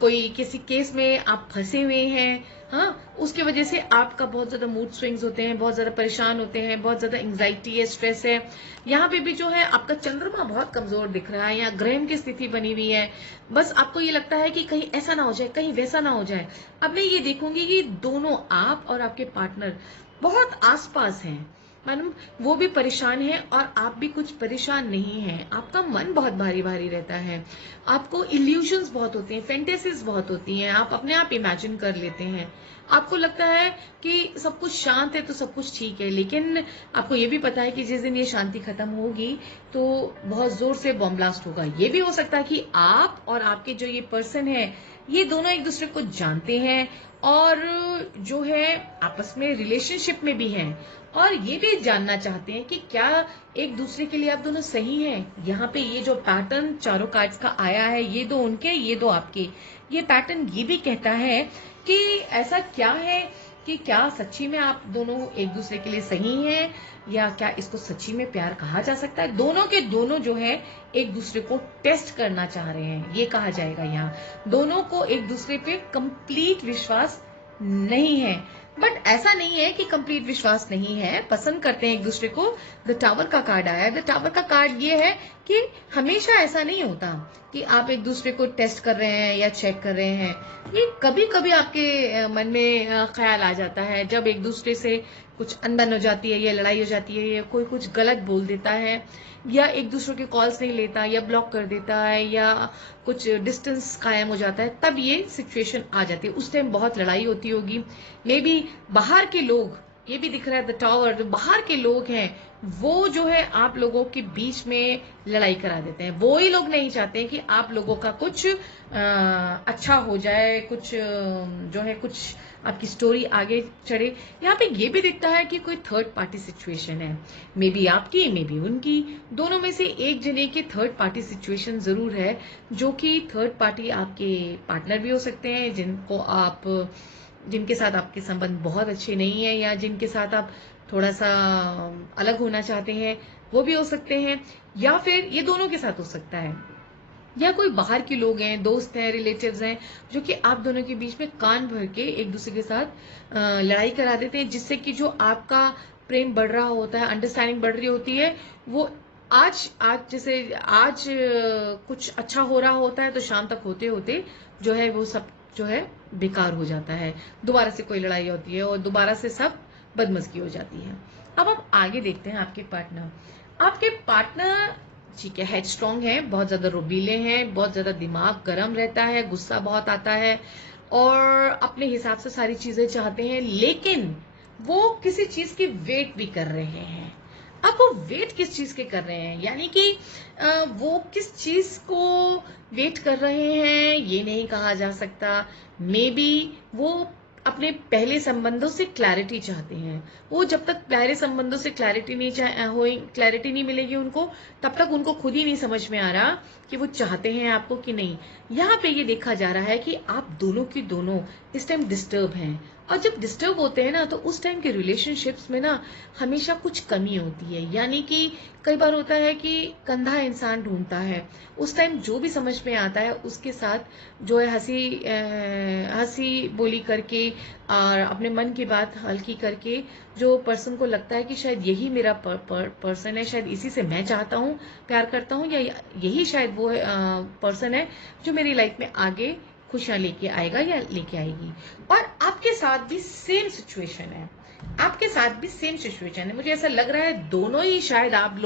कोई किसी केस में आप फंसे हुए हैं, हाँ, उसकी वजह से आपका बहुत ज्यादा मूड स्विंग्स होते हैं, बहुत ज्यादा परेशान होते हैं, बहुत ज्यादा एंग्जाइटी है, स्ट्रेस है। यहाँ पे भी जो है आपका चंद्रमा बहुत कमजोर दिख रहा है, यहाँ ग्रहण की स्थिति बनी हुई है, बस आपको ये लगता है कि कहीं ऐसा ना हो जाए, कहीं वैसा ना हो जाए। अब मैं ये देखूंगी कि दोनों आप और आपके पार्टनर बहुत आसपास हैं, मालूम वो भी परेशान है और आप भी कुछ परेशान नहीं हैं, आपका मन बहुत भारी भारी रहता है, आपको इल्यूशंस बहुत होते हैं, फैंटेसीज बहुत होती हैं, आप अपने आप इमेजिन कर लेते हैं, आपको लगता है कि सब कुछ शांत है तो सब कुछ ठीक है, लेकिन आपको ये भी पता है कि जिस दिन ये शांति खत्म होगी तो बहुत जोर से बॉम्ब ब्लास्ट होगा। ये भी हो सकता है कि आप और आपके जो ये पर्सन है ये दोनों एक दूसरे को जानते हैं और जो है आपस में रिलेशनशिप में भी हैं और ये भी जानना चाहते हैं कि क्या एक दूसरे के लिए आप दोनों सही हैं। यहाँ पे ये जो पैटर्न चारों कार्ड्स का आया है, ये दो उनके, ये दो आपके, ये पैटर्न ये भी कहता है कि ऐसा क्या है कि क्या सच्ची में आप दोनों एक दूसरे के लिए सही हैं, या क्या इसको सच्ची में प्यार कहा जा सकता है। दोनों के दोनों जो है एक दूसरे को टेस्ट करना चाह रहे हैं, ये कहा जाएगा यहाँ। दोनों को एक दूसरे पे कंप्लीट विश्वास नहीं है, बट ऐसा नहीं है कि कंप्लीट विश्वास नहीं है, पसंद करते हैं एक दूसरे को। द टावर का कार्ड आया है। द टावर का कार्ड ये है कि हमेशा ऐसा नहीं होता कि आप एक दूसरे को टेस्ट कर रहे हैं या चेक कर रहे हैं। ये कभी कभी आपके मन में ख्याल आ जाता है, जब एक दूसरे से कुछ अनबन हो जाती है या लड़ाई हो जाती है या कोई कुछ गलत बोल देता है या एक दूसरे के कॉल्स नहीं लेता या ब्लॉक कर देता है या कुछ डिस्टेंस कायम हो जाता है, तब ये सिचुएशन आ जाती है। उस टाइम बहुत लड़ाई होती होगी। मे बी बाहर के लोग, ये भी दिख रहा है द टावर, जो बाहर के लोग हैं वो जो है आप लोगों के बीच में लड़ाई करा देते हैं। वो ही लोग नहीं चाहते कि आप लोगों का कुछ अच्छा हो जाए, कुछ जो है कुछ आपकी स्टोरी आगे चढ़े। यहाँ पे ये भी दिखता है कि कोई थर्ड पार्टी सिचुएशन है, मे बी आपकी मे बी उनकी, दोनों में से एक जने की थर्ड पार्टी सिचुएशन जरूर है, जो कि थर्ड पार्टी आपके पार्टनर भी हो सकते हैं, जिनके साथ आपके संबंध बहुत अच्छे नहीं है या जिनके साथ आप थोड़ा सा अलग होना चाहते हैं, वो भी हो सकते हैं। या फिर ये दोनों के साथ हो सकता है, या कोई बाहर के लोग हैं, दोस्त हैं, रिलेटिव्स हैं, जो कि आप दोनों के बीच में कान भर के एक दूसरे के साथ लड़ाई करा देते हैं, जिससे कि जो आपका प्रेम बढ़ रहा होता है, अंडरस्टैंडिंग बढ़ रही होती है, वो आज जैसे आज कुछ अच्छा हो रहा होता है तो शाम तक होते होते जो है वो सब जो है बेकार हो जाता है। दोबारा से कोई लड़ाई होती है और दोबारा से सब बदमज़गी हो जाती है। अब हम आगे देखते हैं आपके पार्टनर ठीक है, हेड स्ट्रॉन्ग है, बहुत ज्यादा रोबीले हैं, बहुत ज्यादा दिमाग गर्म रहता है, गुस्सा बहुत आता है और अपने हिसाब से सारी चीजें चाहते हैं, लेकिन वो किसी चीज की वेट भी कर रहे हैं। अब वो वेट किस चीज के कर रहे हैं, यानी कि वो किस चीज को वेट कर रहे हैं ये नहीं कहा जा सकता। मे बी वो अपने पहले संबंधों से क्लैरिटी चाहते हैं। वो जब तक पहले संबंधों से क्लैरिटी नहीं मिलेगी उनको, तब तक उनको खुद ही नहीं समझ में आ रहा कि वो चाहते हैं आपको कि नहीं। यहाँ पे ये देखा जा रहा है कि आप दोनों की दोनों इस टाइम डिस्टर्ब हैं, और जब डिस्टर्ब होते हैं ना तो उस टाइम के रिलेशनशिप्स में ना हमेशा कुछ कमी होती है। यानी कि कई बार होता है कि कंधा इंसान ढूंढता है, उस टाइम जो भी समझ में आता है उसके साथ जो है हंसी बोली करके और अपने मन की बात हल्की करके, जो पर्सन को लगता है कि शायद यही मेरा पर्सन है, शायद इसी से मैं चाहता हूँ, प्यार करता हूँ, या यही शायद वो पर्सन है जो मेरी लाइफ में आगे खुशियां लेके आएगा या लेके आएगी। और आपके साथ भी सेम सिचुएशन है, मुझे ऐसा लग रहा है दोनों ही शायद आप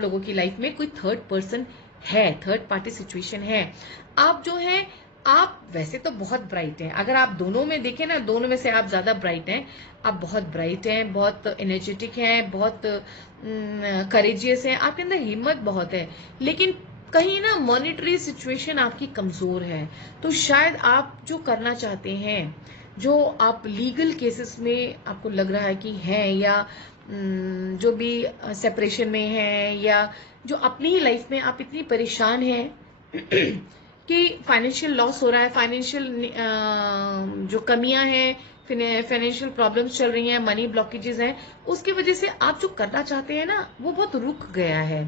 लोगों की लाइफ में कोई थर्ड पर्सन है, थर्ड पार्टी सिचुएशन है। आप जो है आप वैसे तो बहुत ब्राइट हैं, अगर आप दोनों में देखें ना, दोनों में से आप ज्यादा ब्राइट हैं, आप बहुत ब्राइट हैं, बहुत एनर्जेटिक हैं, बहुत करेजियस हैं, आपके अंदर हिम्मत बहुत है, लेकिन कहीं ना मॉनिटरी सिचुएशन आपकी कमजोर है। तो शायद आप जो करना चाहते हैं, जो आप लीगल केसेस में आपको लग रहा है कि हैं, या जो भी सेपरेशन में हैं, या जो अपनी ही लाइफ में आप इतनी परेशान हैं कि फाइनेंशियल लॉस हो रहा है, फाइनेंशियल जो कमियां हैं, फाइनेंशियल प्रॉब्लम्स चल रही हैं, मनी ब्लॉकेजेस हैं, उसकी वजह से आप जो करना चाहते हैं ना वो बहुत रुक गया है।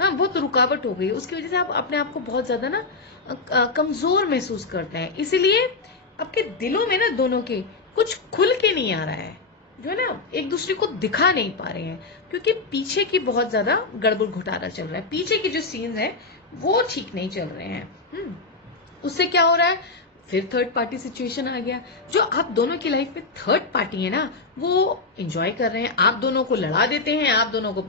हाँ, बहुत रुकावट हो गई, उसकी वजह से आप अपने आप को बहुत ज्यादा ना कमजोर महसूस करते हैं। इसीलिए आपके दिलों में ना दोनों के कुछ खुल के नहीं आ रहा है, जो है ना एक दूसरे को दिखा नहीं पा रहे हैं, क्योंकि पीछे की बहुत ज्यादा गड़बड़ घोटाला चल रहा है, पीछे के जो सीन्स हैं वो ठीक नहीं चल रहे हैं। उससे क्या हो रहा है, फिर थर्ड पार्टी सिचुएशन आ गया। जो आप दोनों की लाइफ में थर्ड पार्टी है ना, वो एंजॉय कर रहे हैं, आप दोनों को लड़ा देते हैं, आप दोनों को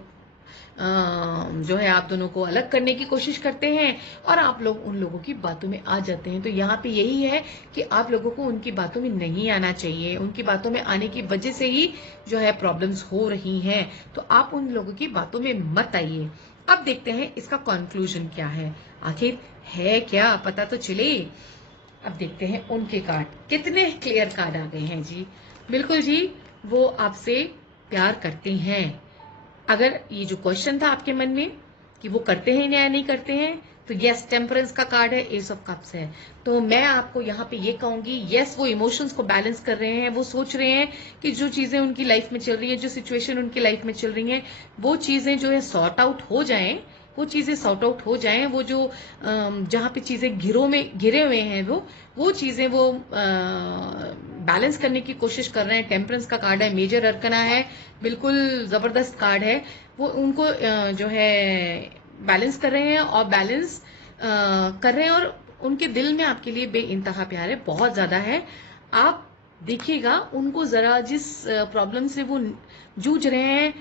जो है आप दोनों को अलग करने की कोशिश करते हैं, और आप लोग उन लोगों की बातों में आ जाते हैं। तो यहाँ पे यही है कि आप लोगों को उनकी बातों में नहीं आना चाहिए, उनकी बातों में आने की वजह से ही जो है प्रॉब्लम्स हो रही हैं, तो आप उन लोगों की बातों में मत आइए। अब देखते हैं इसका कंक्लूजन क्या है, आखिर है क्या, पता तो चले। अब देखते हैं उनके कार्ड, कितने क्लियर कार्ड आ गए हैं जी। बिल्कुल जी, वो आपसे प्यार करते हैं। अगर ये जो क्वेश्चन था आपके मन में कि वो करते हैं या नहीं करते हैं, तो यस, टेम्परेंस का कार्ड है, एस ऑफ कप्स है। तो मैं आपको यहाँ पे ये कहूंगी, यस वो इमोशंस को बैलेंस कर रहे हैं, वो सोच रहे हैं कि जो चीजें उनकी लाइफ में चल रही हैं, जो सिचुएशन उनकी लाइफ में चल रही हैं, वो चीजें जो है सॉर्ट आउट हो जाएं, वो चीजें सॉर्ट आउट हो जाएं, वो जो जहां पे चीजें घिरे हुए हैं, वो चीजें वो बैलेंस करने की कोशिश कर रहे हैं। टेम्परेंस का कार्ड है, मेजर अरकना है, बिल्कुल जबरदस्त कार्ड है। वो उनको जो है बैलेंस कर रहे हैं और बैलेंस कर रहे हैं, और उनके दिल में आपके लिए बेइंतहा प्यार है, बहुत ज्यादा है। आप देखिएगा उनको जरा जिस प्रॉब्लम से वो जूझ रहे हैं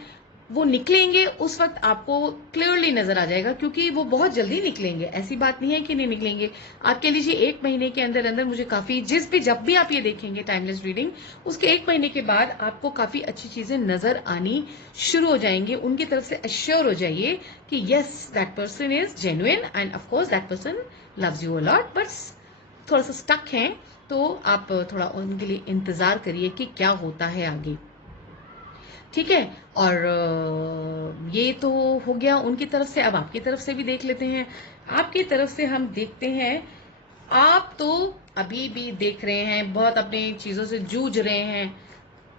वो निकलेंगे, उस वक्त आपको क्लियरली नजर आ जाएगा, क्योंकि वो बहुत जल्दी निकलेंगे। ऐसी बात नहीं है कि नहीं निकलेंगे। आप कह लीजिए 1 महीने के अंदर अंदर मुझे काफी, जब भी आप ये देखेंगे टाइमलेस रीडिंग, उसके 1 महीने के बाद आपको काफी अच्छी चीजें नजर आनी शुरू हो जाएंगी। उनकी तरफ से अश्योर हो जाइए कि yes that person is genuine end of course that person loves you a lot, but थोड़ा सा स्टक है, तो आप थोड़ा उनके लिए इंतजार करिए कि क्या होता है आगे। ठीक है, और ये तो हो गया उनकी तरफ से। अब आपकी तरफ से भी देख लेते हैं। आपकी तरफ से हम देखते हैं, आप तो अभी भी देख रहे हैं, बहुत अपनी चीजों से जूझ रहे हैं।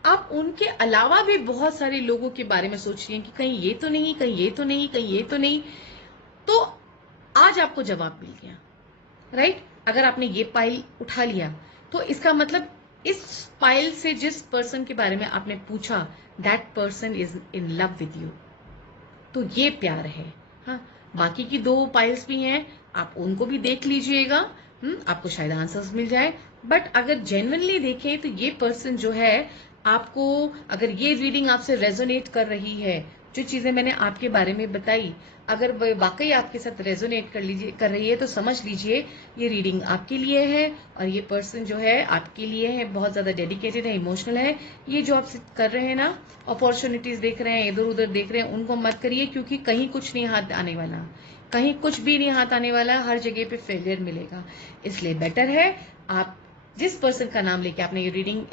आप उनके अलावा भी बहुत सारे लोगों के बारे में सोच रही हैं कि कहीं ये तो नहीं, कहीं ये तो नहीं, कहीं ये तो नहीं। तो आज आपको जवाब मिल गया, राइट? अगर आपने ये पाइल उठा लिया तो इसका मतलब इस पाइल से जिस पर्सन के बारे में आपने पूछा, that person is in love with you, तो ये प्यार है। हाँ, बाकी की 2 पाइल्स भी हैं, आप उनको भी देख लीजिएगा। आपको शायद आंसर्स मिल जाए, बट अगर जेन्युइनली देखें तो ये पर्सन जो है आपको, अगर ये रीडिंग आपसे रेजोनेट कर रही है, जो चीजें मैंने आपके बारे में बताई, अगर वो वाकई आपके साथ रेजोनेट कर रही है, तो समझ लीजिए ये रीडिंग आपके लिए है। और ये पर्सन जो है आपके लिए है, बहुत ज्यादा डेडिकेटेड है, इमोशनल है। ये जो आप कर रहे हैं ना, अपॉर्चुनिटीज देख रहे हैं, इधर उधर देख रहे हैं, उनको मत करिए, क्योंकि कहीं कुछ नहीं हाथ आने वाला, कहीं कुछ भी नहीं हाथ आने वाला, हर जगह पे फेलियर मिलेगा। इसलिए बेटर है आप जिस पर्सन का नाम लेके आपने ये रीडिंग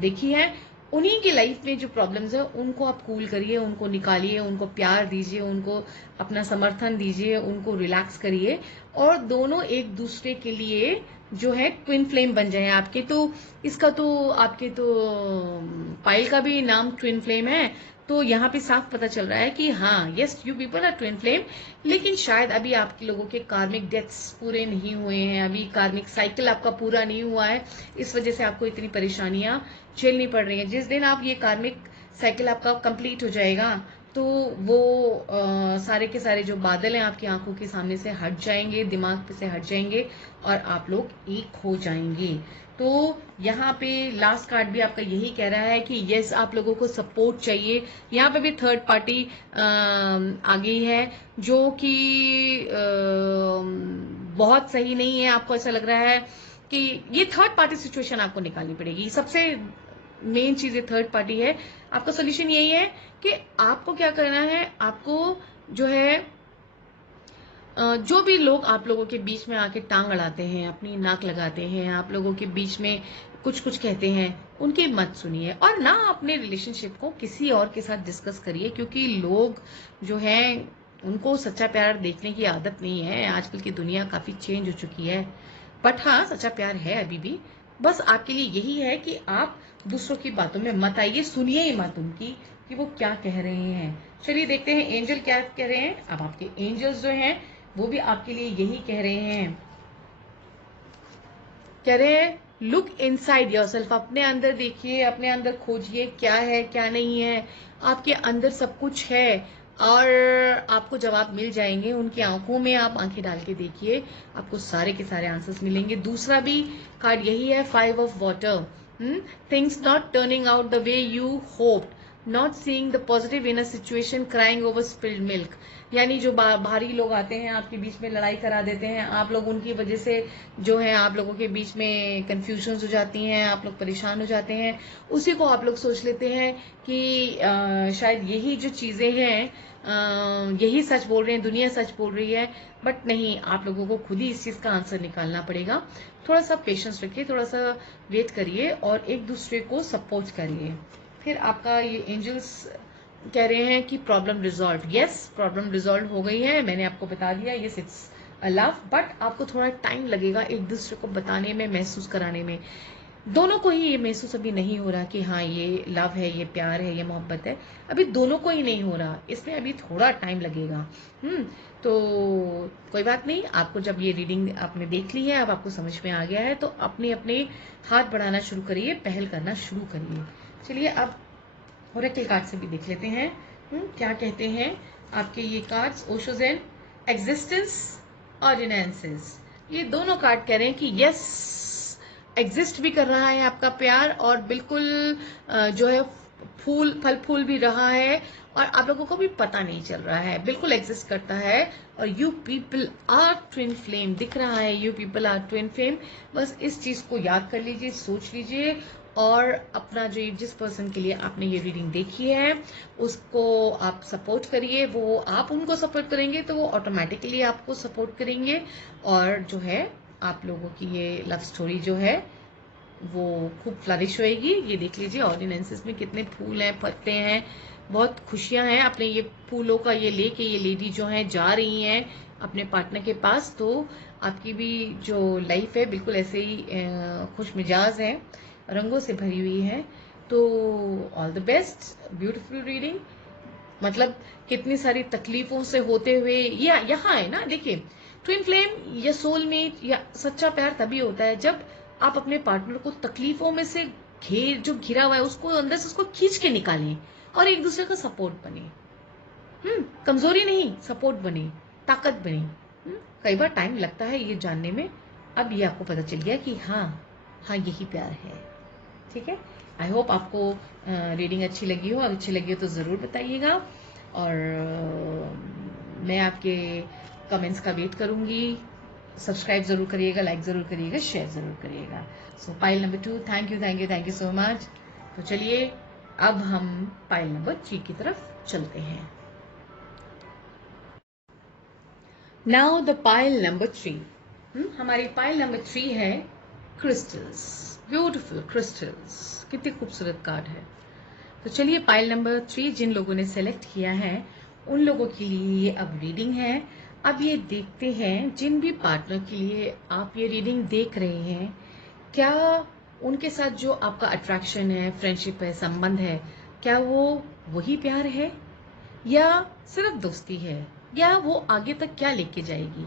देखी है, उन्हीं की लाइफ में जो प्रॉब्लम्स है उनको आप कूल करिए, उनको निकालिए, उनको प्यार दीजिए, उनको अपना समर्थन दीजिए, उनको रिलैक्स करिए, और दोनों एक दूसरे के लिए जो है ट्विन फ्लेम बन जाए आपके। तो इसका तो आपके तो पाइल का भी नाम ट्विन फ्लेम है, तो यहाँ पे साफ पता चल रहा है कि हाँ, yes you people are twin flame. लेकिन शायद अभी आपके लोगों के कार्मिक डेथ्स पूरे नहीं हुए हैं, अभी कार्मिक साइकिल आपका पूरा नहीं हुआ है, इस वजह से आपको इतनी परेशानियां झेलनी पड़ रही हैं। जिस दिन आप ये कार्मिक साइकिल आपका कंप्लीट हो जाएगा, तो वो सारे के सारे जो बादल हैं आपकी आंखों के सामने से हट जाएंगे, दिमाग पे से हट जाएंगे, और आप लोग एक हो जाएंगे। तो यहाँ पे लास्ट कार्ड भी आपका यही कह रहा है कि यस आप लोगों को सपोर्ट चाहिए। यहाँ पे भी थर्ड पार्टी आ गई है, जो कि बहुत सही नहीं है। आपको ऐसा लग रहा है कि ये थर्ड पार्टी सिचुएशन आपको निकालनी पड़ेगी। सबसे मेन चीज ये थर्ड पार्टी है। आपका सोल्यूशन यही है कि आपको क्या करना है, आपको जो है जो भी लोग आप लोगों के बीच में आके टांग अड़ाते हैं, अपनी नाक लगाते हैं, आप लोगों के बीच में कुछ कुछ कहते हैं, उनकी मत सुनिए, और ना अपने रिलेशनशिप को किसी और के साथ डिस्कस करिए, क्योंकि लोग जो हैं उनको सच्चा प्यार देखने की आदत नहीं है। आजकल की दुनिया काफी चेंज हो चुकी है, बट हाँ सच्चा प्यार है अभी भी। बस आपके लिए यही है कि आप दूसरों की बातों में मत आइए, सुनिए ही मत उनकी कि वो क्या कह रहे हैं। चलिए देखते हैं एंजल क्या कह रहे हैं। अब आपके एंजल्स जो हैं वो भी आपके लिए यही कह रहे हैं, कह रहे हैं लुक इनसाइड योरसेल्फ, अपने अंदर देखिए, अपने अंदर खोजिए क्या है क्या नहीं है। आपके अंदर सब कुछ है और आपको जवाब मिल जाएंगे। उनकी आंखों में आप आंखें डाल के देखिए, आपको सारे के सारे आंसर्स मिलेंगे। दूसरा भी कार्ड यही है, 5 of water. Things not turning out the way you hoped, not seeing the positive in a situation, crying over spilled milk. यानी जो भारी लोग आते हैं आपके बीच में, लड़ाई करा देते हैं, आप लोग उनकी वजह से जो है आप लोगों के बीच में कंफ्यूजन हो जाती हैं, आप लोग परेशान हो जाते हैं। उसी को आप लोग सोच लेते हैं कि शायद यही जो चीजें हैं यही सच बोल रहे हैं, दुनिया सच बोल रही है, बट नहीं, आप लोगों को खुद ही इस चीज का आंसर निकालना पड़ेगा। थोड़ा सा पेशेंस रखिए, थोड़ा सा वेट करिए और एक दूसरे को सपोर्ट करिए। फिर आपका ये एंजल्स कह रहे हैं कि problem resolve. Yes, problem resolve हो गई है, मैंने आपको बता दिया। ये 6 लव, बट आपको थोड़ा टाइम लगेगा एक दूसरे को बताने में, महसूस कराने में। दोनों को ही ये महसूस अभी नहीं हो रहा कि हाँ ये लव है, ये प्यार है, ये मोहब्बत है, अभी दोनों को ही नहीं हो रहा, इसमें अभी थोड़ा टाइम लगेगा। तो कोई बात नहीं, आपको जब ये रीडिंग आपने देख ली है, अब आपको समझ में आ गया है, तो अपने अपने हाथ बढ़ाना शुरू करिए, पहल करना शुरू करिए। चलिए अब ओरेकल कार्ड से भी देख लेते हैं क्या कहते हैं आपके ये cards. Osho zen, existence, ordinances, ये दोनों कार्ड कह रहे हैं कि यस, एग्जिस्ट भी कर रहा है आपका प्यार, और बिल्कुल जो है फल फूल भी रहा है, और आप लोगों को भी पता नहीं चल रहा है, बिल्कुल एग्जिस्ट करता है। और you people are twin flame दिख रहा है, you people are twin flame. बस इस चीज को याद कर लीजिए, सोच लीजिए, और अपना जो जिस पर्सन के लिए आपने ये रीडिंग देखी है उसको आप सपोर्ट करिए, वो आप उनको सपोर्ट करेंगे तो वो ऑटोमेटिकली आपको सपोर्ट करेंगे, और जो है आप लोगों की ये लव स्टोरी जो है वो खूब फ्लरिश होएगी। ये देख लीजिए ऑर्डिनेंसेस में कितने फूल हैं, पत्ते हैं, बहुत खुशियां हैं। अपने ये फूलों का ये लेके ये लेडी जो है जा रही हैं अपने पार्टनर के पास, तो आपकी भी जो लाइफ है बिल्कुल ऐसे ही खुश मिजाज है, रंगों से भरी हुई है। तो all the best, beautiful reading. मतलब कितनी सारी तकलीफों से होते हुए या यहाँ है ना, देखिए ट्विन फ्लेम या सोलमेट या सच्चा प्यार तभी होता है जब आप अपने पार्टनर को तकलीफों में से जो घिरा हुआ है उसको अंदर से उसको खींच के निकालें और एक दूसरे का सपोर्ट बने। कमजोरी नहीं, सपोर्ट बने, ताकत बने। कई बार टाइम लगता है ये जानने में, अब ये आपको पता चल गया कि हाँ हाँ यही प्यार है। ठीक है, आई होप आपको रीडिंग अच्छी लगी हो, अच्छी लगी हो तो ज़रूर बताइएगा, और मैं आपके कमेंट्स का वेट करूंगी। सब्सक्राइब जरूर करिएगा, लाइक जरूर करिएगा, शेयर जरूर करिएगा। सो pile number 2, thank you thank you thank you so much. तो चलिए अब हम पाइल नंबर 3 की तरफ चलते हैं। नाउ द पाइल नंबर 3, हमारी पाइल नंबर 3 है क्रिस्टल्स, ब्यूटीफुल क्रिस्टल्स। कितनी खूबसूरत कार्ड है। तो चलिए पाइल नंबर 3 जिन लोगों ने सेलेक्ट किया है उन लोगों के लिए ये अब रीडिंग है। अब ये देखते हैं जिन भी पार्टनर के लिए आप ये रीडिंग देख रहे हैं, क्या उनके साथ जो आपका अट्रैक्शन है, फ्रेंडशिप है, संबंध है, क्या वो वही प्यार है या सिर्फ दोस्ती है, या वो आगे तक क्या लेके जाएगी।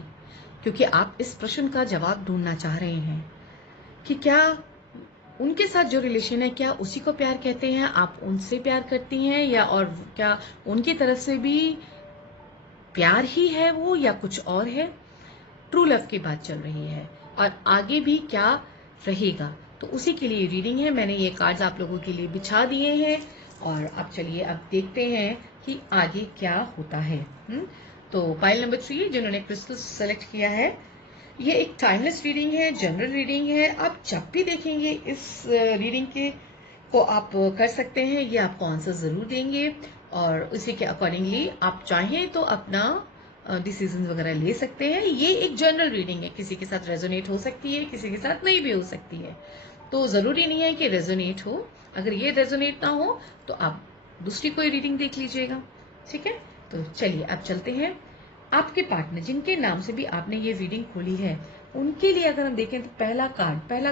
क्योंकि आप इस प्रश्न का जवाब ढूंढना चाह रहे हैं कि क्या उनके साथ जो रिलेशन है क्या उसी को प्यार कहते हैं, आप उनसे प्यार करती हैं, या और क्या उनकी तरफ से भी प्यार ही है वो या कुछ और है। ट्रू लव की बात चल रही है और आगे भी क्या रहेगा, तो उसी के लिए रीडिंग है। मैंने ये कार्ड्स आप लोगों के लिए बिछा दिए हैं और अब चलिए अब देखते हैं कि आगे क्या होता है। तो पाइल नंबर 3 जिन्होंने क्रिस्टल सेलेक्ट किया है, ये एक टाइमलेस रीडिंग है, जनरल रीडिंग है। आप जब भी देखेंगे इस रीडिंग के को आप कर सकते हैं, ये आपको आंसर जरूर देंगे और उसी के अकॉर्डिंगली आप चाहें तो अपना डिसीजन वगैरह ले सकते हैं। ये एक जनरल रीडिंग है, किसी के साथ रेजोनेट हो सकती है, किसी के साथ नहीं भी हो सकती है, तो जरूरी नहीं है कि रेजोनेट हो। अगर ये रेजोनेट ना हो तो आप दूसरी कोई रीडिंग देख लीजिएगा। ठीक है, तो चलिए अब चलते हैं आपके पार्टनर जिनके नाम से भी आपने ये रीडिंग खोली है उनके लिए। अगर हम देखें तो पहला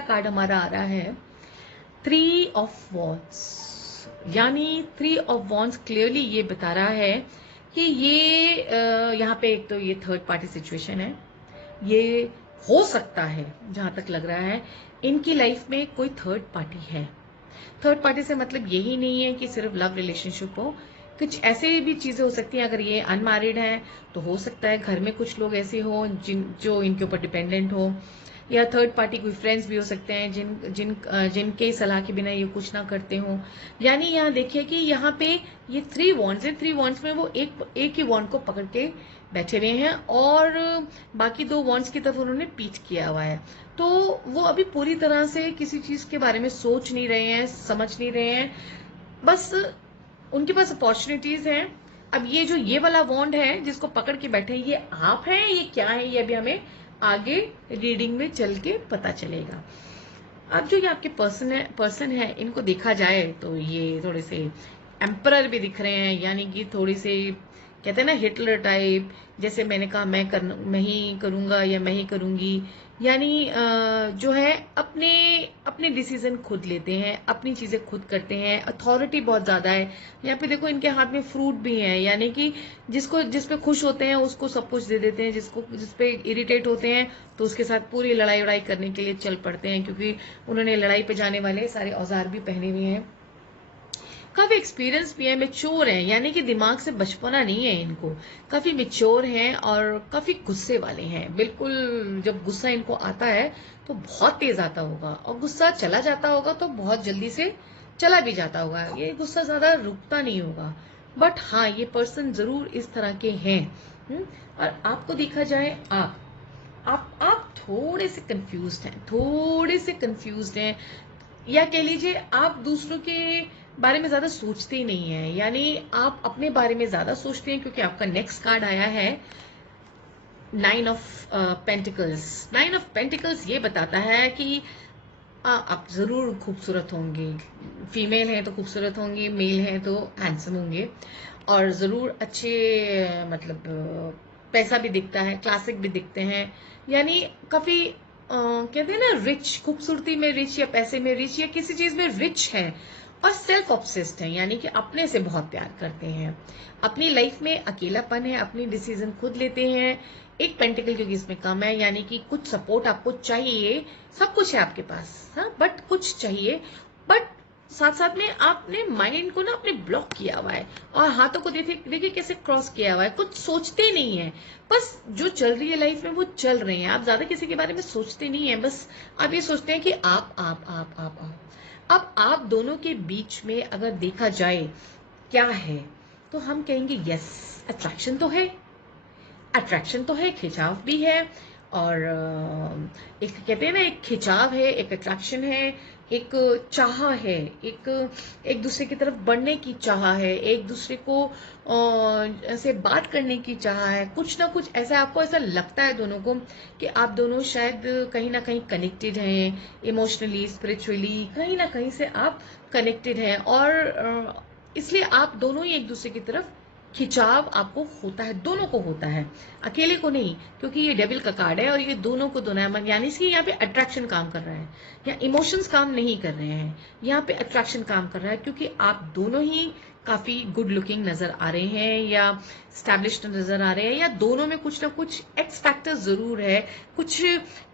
कार्ड हमारा आ रहा है 3 ऑफ वॉन्ड्स, यानी 3 ऑफ वॉन्ड्स क्लियरली ये बता रहा है कि ये यहाँ पे एक तो ये थर्ड पार्टी सिचुएशन है। ये हो सकता है, जहां तक लग रहा है इनकी लाइफ में कोई थर्ड पार्टी है। थर्ड पार्टी से मतलब यही नहीं है कि सिर्फ लव रिलेशनशिप हो, कुछ ऐसे भी चीजें हो सकती हैं। अगर ये अनमैरिड हैं तो हो सकता है घर में कुछ लोग ऐसे हो जो इनके ऊपर डिपेंडेंट हो, या थर्ड पार्टी कोई फ्रेंड्स भी हो सकते हैं जिनके सलाह के बिना ये कुछ ना करते हो। यानी यहाँ देखिए कि यहाँ पे ये 3 वॉन्ड्स हैं, 3 वॉन्ड्स में वो एक ही वॉन्ड को पकड़ के बैठे हुए हैं और बाकी 2 वॉन्ड्स की तरफ उन्होंने पीठ किया हुआ है। तो वो अभी पूरी तरह से किसी चीज के बारे में सोच नहीं रहे हैं, समझ नहीं रहे हैं, बस उनके पास अपॉर्चुनिटीज हैं। अब ये वाला वॉन्ड है जिसको पकड़ के बैठे, ये आप हैं, ये क्या है, ये अभी हमें आगे रीडिंग में चल के पता चलेगा। अब जो ये आपके पर्सन है इनको देखा जाए तो ये थोड़े से एम्परर भी दिख रहे हैं, यानी कि थोड़ी से कहते हैं ना हिटलर टाइप, जैसे मैंने कहा मैं ही करूंगा या मैं ही करूंगी, यानी जो है अपने अपने डिसीजन खुद लेते हैं, अपनी चीजें खुद करते हैं, अथॉरिटी बहुत ज्यादा है। यहाँ पे देखो इनके हाथ में फ्रूट भी है, यानी कि जिसको जिस पे खुश होते हैं उसको सब कुछ दे देते हैं, जिस पे इरिटेट होते हैं तो उसके साथ पूरी लड़ाई वड़ाई करने के लिए चल पड़ते हैं, क्योंकि उन्होंने लड़ाई पे जाने वाले सारे औजार भी पहने हुए हैं। काफी एक्सपीरियंस भी है, मेच्योर है, यानी कि दिमाग से बचपना नहीं है इनको, काफी मेच्योर हैं और काफी गुस्से वाले हैं। बिल्कुल जब गुस्सा इनको आता है तो बहुत तेज आता होगा, और गुस्सा चला जाता होगा तो बहुत जल्दी से चला भी जाता होगा, ये गुस्सा ज्यादा रुकता नहीं होगा। बट हाँ, ये पर्सन जरूर इस तरह के हैं। और आपको देखा जाए, आप थोड़े से कंफ्यूज्ड हैं, थोड़े से कंफ्यूज्ड हैं, या कह लीजिए आप दूसरों के बारे में ज्यादा सोचते ही नहीं है, यानी आप अपने बारे में ज्यादा सोचते हैं, क्योंकि आपका नेक्स्ट कार्ड आया है 9 ऑफ पेंटिकल्स। 9 ऑफ पेंटिकल्स ये बताता है कि आप जरूर खूबसूरत होंगे, फीमेल हैं तो खूबसूरत होंगे, मेल हैं तो हैंडसम होंगे, और जरूर अच्छे, मतलब पैसा भी दिखता है, क्लासिक भी दिखते हैं, यानी काफी कहते हैं ना रिच, खूबसूरती में रिच या पैसे में रिच या किसी चीज में रिच है, और सेल्फ ऑब्सेस्ड है, यानी कि अपने से बहुत प्यार करते हैं। अपनी लाइफ में अकेलापन है, अपनी डिसीजन खुद लेते हैं। एक पेंटिकल क्योंकि इसमें कम है, यानी कि कुछ सपोर्ट आपको चाहिए, सब कुछ है आपके पास, हाँ, बट कुछ चाहिए, बट साथ साथ में आपने माइंड को ना अपने ब्लॉक किया हुआ है, और हाथों को देखिए कैसे क्रॉस किया हुआ है, कुछ सोचते नहीं है, बस जो चल रही है लाइफ में वो चल रहे हैं, आप ज्यादा किसी के बारे में सोचते नहीं है, बस आप ये सोचते हैं कि आप। अब आप दोनों के बीच में अगर देखा जाए क्या है, तो हम कहेंगे यस, अट्रैक्शन तो है, अट्रैक्शन तो है, खिंचाव भी है, और एक कहते हैं ना, एक खिंचाव है, एक अट्रैक्शन है, एक चाह है, एक दूसरे की तरफ बढ़ने की चाह है, एक दूसरे को ऐसे बात करने की चाह है, कुछ ना कुछ ऐसा आपको ऐसा लगता है दोनों को कि आप दोनों शायद कहीं ना कहीं कनेक्टेड हैं, इमोशनली, स्पिरिचुअली, कहीं ना कहीं से आप कनेक्टेड हैं, और इसलिए आप दोनों ही एक दूसरे की तरफ खिंचाव आपको होता है, दोनों को होता है, अकेले को नहीं, क्योंकि ये डेविल का कार्ड है और ये दोनों को दोनों है, यानी कि यहाँ पे अट्रैक्शन काम कर रहा है, या इमोशंस काम नहीं कर रहे हैं, यहाँ पे अट्रैक्शन काम कर रहा है, क्योंकि आप दोनों ही काफी गुड लुकिंग नजर आ रहे हैं, या स्टैब्लिश्ड नजर आ रहे हैं, या दोनों में कुछ ना कुछ एक्स फैक्टर जरूर है, कुछ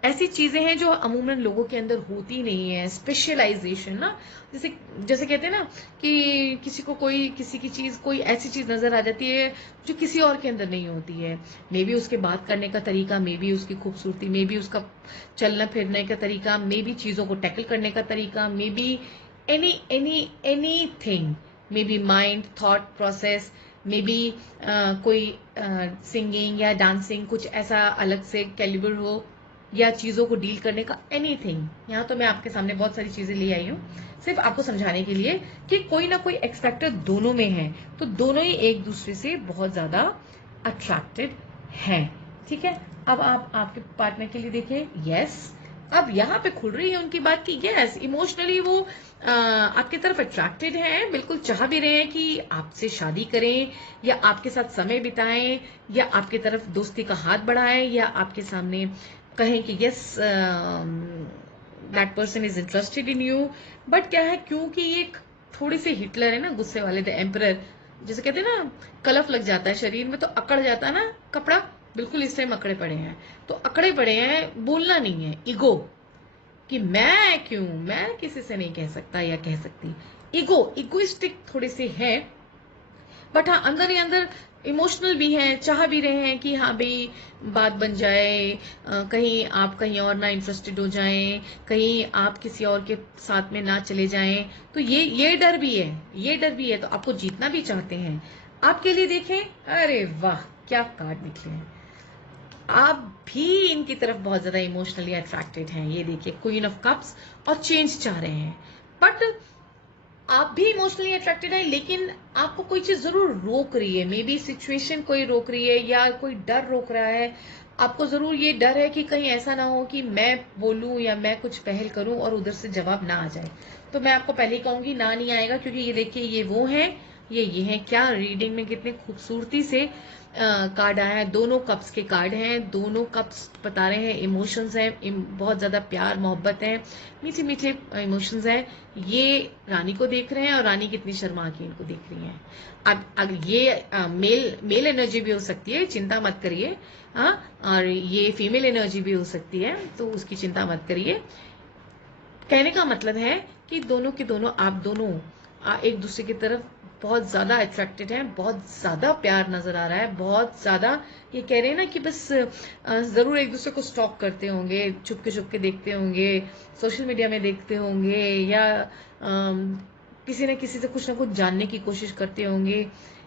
ऐसी चीजें हैं जो अमूमन लोगों के अंदर होती नहीं है, स्पेशलाइजेशन ना, जैसे जैसे कहते हैं ना कि किसी को किसी की चीज, कोई ऐसी चीज नजर आ जाती है जो किसी और के अंदर नहीं होती है, मे बी उसके बात करने का तरीका, मे बी उसकी खूबसूरती, मे बी उसका चलने फिरने का तरीका, मे बी चीजों को टैकल करने का तरीका, may be anything, may be mind thought process, may be कोई सिंगिंग या डांसिंग, कुछ ऐसा अलग से कैलिबर हो, या चीजों को डील करने का एनीथिंग। यहाँ तो मैं आपके सामने बहुत सारी चीजें ले आई हूँ सिर्फ आपको समझाने के लिए कि कोई ना कोई एक्सपेक्टर दोनों में है, तो दोनों ही एक दूसरे से बहुत ज्यादा अट्रैक्टेड हैं। ठीक है, अब आप आपके पार्टनर के लिए देखें, यस, अब यहाँ पे खुल रही है उनकी बात की यस, इमोशनली वो आपकी तरफ अट्रैक्टेड हैं, बिल्कुल चाह भी रहे हैं कि आपसे शादी करें, या आपके साथ समय बिताएं, या आपकी तरफ दोस्ती का हाथ बढ़ाएं, या आपके सामने कहें कि yes that person is interested in you. But क्या है, क्योंकि ये थोड़ी सी हिटलर है ना, गुस्से वाले, द एम्परर, जैसे कहते हैं ना कलफ लग जाता है शरीर में तो अकड़ जाता है ना कपड़ा, बिल्कुल इस टाइम अकड़े पड़े हैं, तो अकड़े पड़े हैं, बोलना नहीं है, ईगो, कि मैं किसी से नहीं कह सकता या कह सकती, इगोइस्टिक थोड़े से है, बट हाँ अंदर ही अंदर इमोशनल भी हैं, चाह भी रहे हैं कि हाँ भाई बात बन जाए, कहीं आप कहीं और ना इंटरेस्टेड हो जाएं, कहीं आप किसी और के साथ में ना चले जाएं, तो ये डर भी है, ये डर भी है, तो आपको जीतना भी चाहते हैं। आपके लिए देखें, अरे वाह क्या कार्ड निकले हैं, आप भी इनकी तरफ बहुत ज्यादा इमोशनली अट्रैक्टेड हैं, ये देखिए क्वीन ऑफ कप्स, और चेंज चाह रहे हैं, बट आप भी इमोशनली अट्रैक्टेड है, लेकिन आपको कोई चीज जरूर रोक रही है, मे बी सिचुएशन कोई रोक रही है, या कोई डर रोक रहा है, आपको जरूर ये डर है कि कहीं ऐसा ना हो कि मैं बोलूं या मैं कुछ पहल करूं और उधर से जवाब ना आ जाए। तो मैं आपको पहले ही कहूंगी ना नहीं आएगा, क्योंकि ये देखिए ये वो है ये हैं क्या रीडिंग में कितने खूबसूरती से कार्ड आया है। दोनों कप्स के कार्ड हैं, दोनों कप्स बता रहे हैं इमोशंस हैं, बहुत ज्यादा प्यार मोहब्बत है, मीठे मीठे इमोशंस हैं। ये रानी को देख रहे हैं और रानी कितनी शर्मा के इनको देख रही हैं। अब ये मेल एनर्जी भी हो सकती है, चिंता मत करिए। हाँ, और ये फीमेल एनर्जी भी हो सकती है, तो उसकी चिंता मत करिए। कहने का मतलब है कि दोनों के दोनों आप दोनों एक दूसरे की तरफ बहुत ज्यादा अट्रैक्टेड हैं, बहुत ज्यादा प्यार नजर आ रहा है, बहुत ज्यादा। ये कह रहे हैं ना कि बस जरूर एक दूसरे को स्टॉक करते होंगे, छुप के देखते होंगे, सोशल मीडिया में देखते होंगे, या किसी न किसी से कुछ ना कुछ जानने की कोशिश करते होंगे,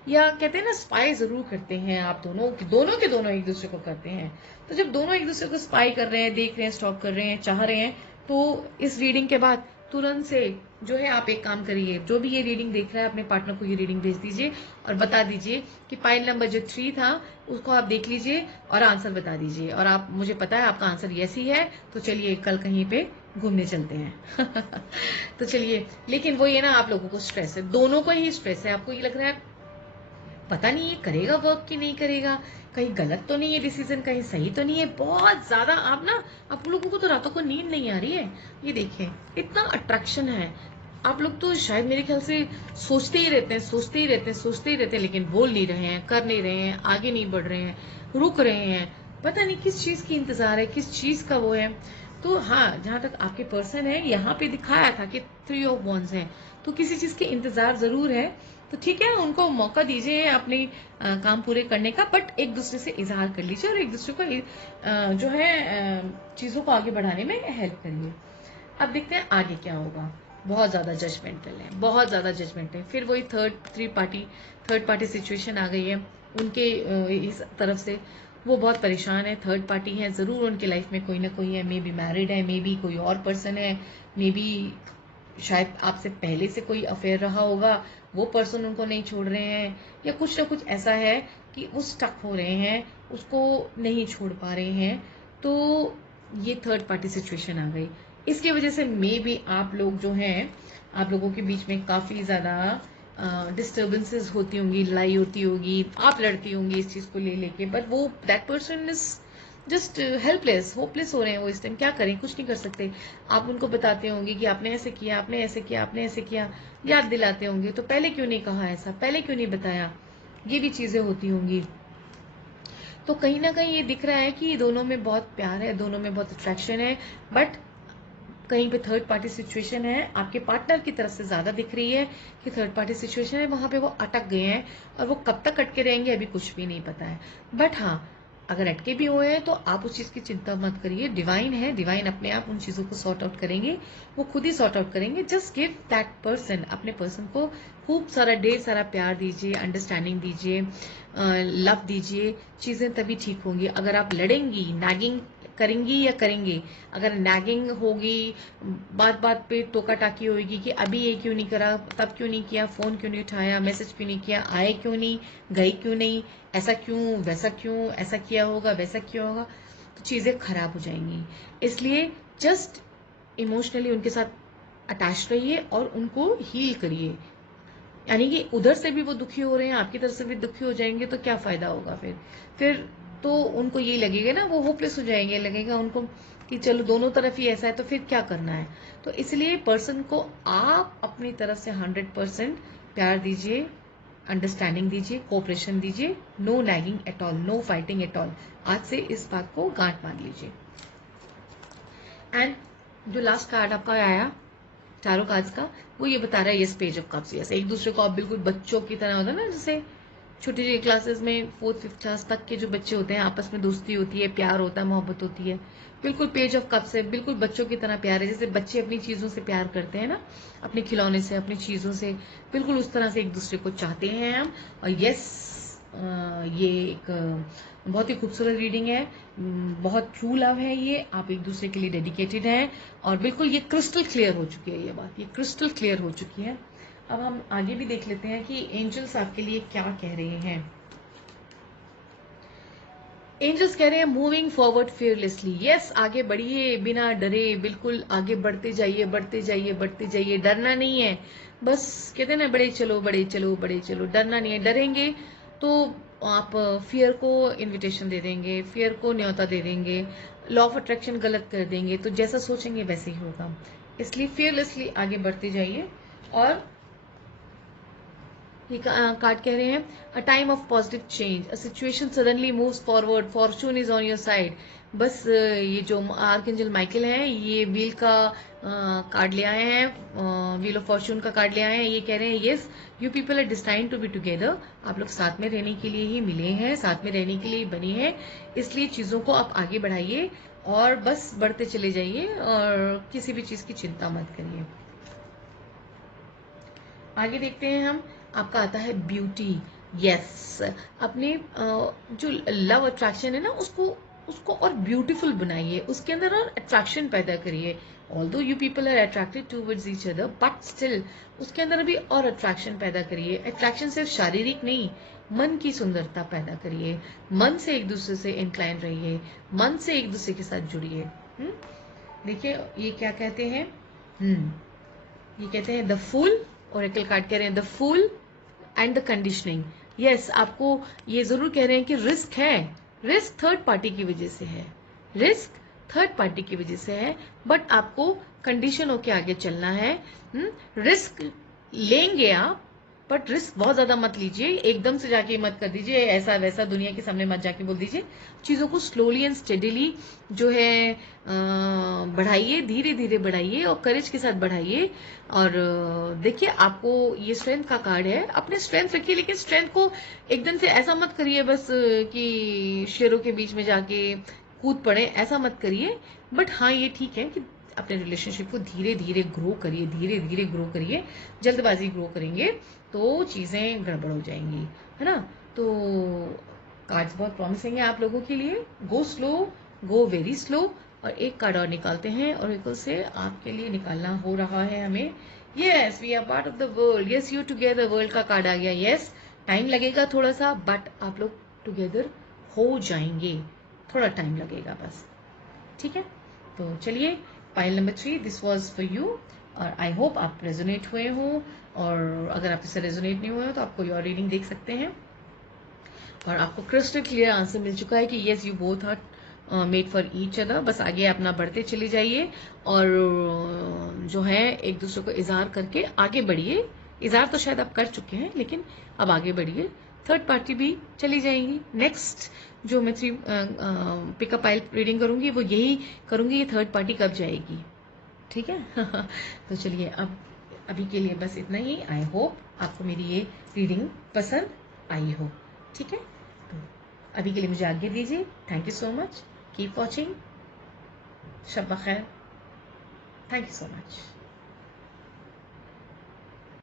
या कहते हैं ना स्पाई जरूर करते हैं। आप दोनों के दोनों एक दूसरे को करते हैं। तो जब दोनों एक दूसरे को स्पाई कर रहे हैं, देख रहे हैं, स्टॉक कर रहे हैं, चाह रहे हैं, तो इस रीडिंग के बाद तुरंत से जो है आप एक काम करिए, जो भी ये रीडिंग देख रहा है अपने पार्टनर को ये रीडिंग भेज दीजिए और बता दीजिए कि पाइल नंबर जो 3 था उसको आप देख लीजिए और आंसर बता दीजिए। और आप, मुझे पता है आपका आंसर यस ही है, तो चलिए कल कहीं पे घूमने चलते हैं। तो चलिए, लेकिन वो ये ना, आप लोगों को स्ट्रेस है, दोनों को ही स्ट्रेस है। आपको ये लग रहा है पता नहीं ये करेगा वर्क कि नहीं करेगा, कहीं गलत तो नहीं है डिसीजन, कहीं सही तो नहीं है। बहुत ज्यादा आप लोगों को तो रातों को नींद नहीं आ रही है। ये देखें, इतना अट्रैक्शन है। आप लोग तो शायद मेरे ख्याल से सोचते ही रहते हैं, लेकिन बोल नहीं रहे हैं, कर नहीं रहे हैं, आगे नहीं बढ़ रहे हैं, रुक रहे हैं। पता नहीं किस चीज की इंतजार है, किस चीज का वो है। तो हाँ, जहां तक आपके पर्सन है, यहाँ पे दिखाया था कि 3 ऑफ वॉन्ड्स है, तो किसी चीज के इंतजार जरूर है। तो ठीक है, उनको मौका दीजिए अपने काम पूरे करने का, बट एक दूसरे से इजहार कर लीजिए और एक दूसरे को जो है चीजों को आगे बढ़ाने में हेल्प करिए। अब देखते हैं आगे क्या होगा। बहुत ज्यादा जजमेंटल है, बहुत ज्यादा जजमेंटल है। फिर वही थर्ड पार्टी सिचुएशन आ गई है उनके इस तरफ से। वो बहुत परेशान है, थर्ड पार्टी है, जरूर उनकी लाइफ में कोई ना कोई है, मे बी मैरिड है, मे बी कोई और पर्सन है, मे बी शायद आपसे पहले से कोई अफेयर रहा होगा, वो पर्सन उनको नहीं छोड़ रहे हैं, या कुछ ना कुछ ऐसा है कि वो स्टक हो रहे हैं, उसको नहीं छोड़ पा रहे हैं। तो ये थर्ड पार्टी सिचुएशन आ गई। इसकी वजह से मे बी आप लोग जो हैं, आप लोगों के बीच में काफी ज्यादा डिस्टर्बेंसेस होती होंगी, लड़ाई होती होगी, आप लड़ती होंगी इस चीज को ले लेके, बट वो that person is just helpless, hopeless हो रहे हैं वो इस टाइम। क्या करें, कुछ नहीं कर सकते। आप उनको बताते होंगे कि आपने ऐसे किया, आपने ऐसे किया, आपने ऐसे किया, याद दिलाते होंगे, तो पहले क्यों नहीं कहा ऐसा, पहले क्यों नहीं बताया, ये भी चीजें होती होंगी। तो कहीं ना कहीं ये दिख रहा है कि दोनों में बहुत प्यार है, दोनों में बहुत अट्रैक्शन है, बट कहीं पे थर्ड पार्टी सिचुएशन है, आपके पार्टनर की तरफ से ज्यादा दिख रही है कि थर्ड पार्टी सिचुएशन है, वहां पे वो अटक गए हैं, और वो कब तक अटके रहेंगे अभी कुछ भी नहीं पता है। बट हाँ, अगर अटके भी हुए हैं तो आप उस चीज की चिंता मत करिए, डिवाइन है, डिवाइन अपने आप उन चीजों को सॉर्ट आउट करेंगे, वो खुद ही सॉर्ट आउट करेंगे। जस्ट गिव दैट पर्सन, अपने पर्सन को खूब सारा, ढेर सारा प्यार दीजिए, अंडरस्टैंडिंग दीजिए, लव दीजिए, चीजें तभी ठीक होंगी। अगर आप लड़ेंगी, नैगिंग करेंगी या करेंगे, अगर नैगिंग होगी, बात बात पे टोका टाकी होगी कि अभी ये क्यों नहीं करा, तब क्यों नहीं किया, फोन क्यों नहीं उठाया, मैसेज क्यों नहीं किया, आए क्यों नहीं, गई क्यों नहीं, ऐसा क्यों, वैसा क्यों, ऐसा किया होगा, वैसा किया होगा, तो चीजें खराब हो जाएंगी। इसलिए जस्ट इमोशनली उनके साथ अटैच रहिए और उनको हील करिए। यानी कि उधर से भी वो दुखी हो रहे हैं, आपकी तरफ से भी दुखी हो जाएंगे, तो क्या फायदा होगा फिर तो उनको ये लगेगा ना, वो होपलेस हो जाएंगे, लगेगा उनको कि चलो दोनों तरफ ही ऐसा है, तो फिर क्या करना है। तो इसलिए पर्सन को आप अपनी तरफ से 100% प्यार दीजिए, अंडरस्टैंडिंग दीजिए, कोऑपरेशन दीजिए, no nagging at all, no fighting at all. आज से इस बात को गांठ बांध लीजिए। एंड जो लास्ट कार्ड आपका आया टैरो कार्ड्स का, वो ये बता रहा है, yes, page of cups. Yes, एक दूसरे को आप बिल्कुल बच्चों की तरह, होता है ना, जैसे छोटी छोटी क्लासेस में 4th 5th क्लास तक के जो बच्चे होते हैं, आपस में दोस्ती होती है, प्यार होता है, मोहब्बत होती है, बिल्कुल पेज ऑफ कप्स है, बिल्कुल बच्चों की तरह प्यार है। जैसे बच्चे अपनी चीजों से प्यार करते हैं ना, अपने खिलौने से, अपनी चीजों से, बिल्कुल उस तरह से एक दूसरे को चाहते हैं हम। और यस, ये एक बहुत ही खूबसूरत रीडिंग है, बहुत ट्रू लव है ये, आप एक दूसरे के लिए डेडिकेटेड हैं, और बिल्कुल ये क्रिस्टल क्लियर हो चुकी है, ये बात ये क्रिस्टल क्लियर हो चुकी है। अब हम आगे भी देख लेते हैं कि एंजल्स आपके लिए क्या कह रहे हैं। एंजल्स कह रहे हैं मूविंग फॉरवर्ड फियरलेसली। यस, आगे बढ़िए बिना डरे, बिल्कुल आगे बढ़ते जाइए, बढ़ते जाइए, बढ़ते जाइए। डरना नहीं है, बस कहते हैं ना, बड़े चलो, बड़े चलो, बड़े चलो। डरना नहीं है। डरेंगे तो आप फियर को इनविटेशन दे देंगे, फियर को न्योता दे देंगे, लॉ ऑफ अट्रैक्शन गलत कर देंगे। तो जैसा सोचेंगे वैसे ही होगा। इसलिए फियरलेसली आगे बढ़ते जाइए। और ये कार्ड कह रहे हैं a time of positive change, a situation suddenly moves forward, Fortune is on your side. बस ये जो आर्कएंजल माइकल है, ये व्हील का कार्ड ले आए हैं, व्हील ऑफ फॉर्चून का कार्ड ले आए हैं। ये कह रहे हैं yes, you people are destined to be together. आप लोग साथ में रहने के लिए ही मिले हैं, साथ में रहने के लिए ही बने हैं। इसलिए चीजों को आप आगे बढ़ाइए और बस बढ़ते चले जाइए और किसी भी चीज की चिंता मत करिए। आगे देखते हैं हम। आपका आता है ब्यूटी। यस, अपने जो लव अट्रैक्शन है ना, उसको उसको और ब्यूटीफुल बनाइए, उसके अंदर और अट्रैक्शन पैदा करिए। Although you people are attracted towards each other, but still उसके अंदर भी और अट्रैक्शन पैदा करिए। अट्रैक्शन सिर्फ शारीरिक नहीं, मन की सुंदरता पैदा करिए। मन से एक दूसरे से इंक्लाइन रहिए, मन से एक दूसरे के साथ जुड़िए। देखिए ये क्या कहते हैं। ये कहते हैं द फूल। ओरेकल कार्ड कह रहे हैं the fool and the conditioning. Yes, आपको ये जरूर कह रहे हैं कि रिस्क है, रिस्क थर्ड पार्टी की वजह से है, रिस्क थर्ड पार्टी की वजह से है, बट आपको कंडीशन होके आगे चलना है। रिस्क लेंगे आप, बट रिस्क बहुत ज्यादा मत लीजिए, एकदम से जाके मत कर दीजिए, ऐसा वैसा दुनिया के सामने मत जाके बोल दीजिए। चीजों को स्लोली एंड स्टेडिली जो है बढ़ाइए, धीरे धीरे बढ़ाइए और करेज के साथ बढ़ाइए। और देखिए आपको ये स्ट्रेंथ का कार्ड है, अपने स्ट्रेंथ रखिए, लेकिन स्ट्रेंथ को एकदम से ऐसा मत करिए बस कि शेरों के बीच में जाके कूद पड़े, ऐसा मत करिए। बट हाँ, ये ठीक है कि अपने रिलेशनशिप को धीरे धीरे ग्रो करिए, धीरे धीरे ग्रो करिए। जल्दबाजी ग्रो करेंगे तो चीजें गड़बड़ हो जाएंगी, है ना। तो कार्ड्स बहुत प्रॉमिसिंग है आप लोगों के लिए। Go slow, go very slow. और एक कार्ड और निकालते हैं, और से आपके लिए निकालना हो रहा है हमें। Yes, we are part of the world. Yes, you together, world का कार्ड आ गया। यस, टाइम लगेगा थोड़ा सा, बट आप लोग टुगेदर हो जाएंगे। थोड़ा टाइम लगेगा बस, ठीक है। तो चलिए, file number 3 this was for you. और आई होप आप रेजोनेट हुए हो, और अगर आप इससे रेजोनेट नहीं हुए हो तो आप कोई और रीडिंग देख सकते हैं। और आपको क्रिस्टल क्लियर आंसर मिल चुका है कि yes, you both are made for each other. बस आगे अपना बढ़ते चले जाइए और जो है एक दूसरे को इजहार करके आगे बढ़िए। इजहार तो शायद आप कर चुके हैं, लेकिन अब आगे बढ़िए। थर्ड पार्टी भी चली जाएंगी। नेक्स्ट जो मैं पिकअप पाइल रीडिंग करूंगी वो यही करूंगी, ये थर्ड पार्टी कब जाएगी, ठीक है। तो चलिए, अब अभी के लिए बस इतना ही। आई होप आपको मेरी ये रीडिंग पसंद आई हो, ठीक है। तो अभी के लिए मुझे आज्ञा दीजिए। Thank you so much, keep watching, शब बखैर, थैंक यू सो मच।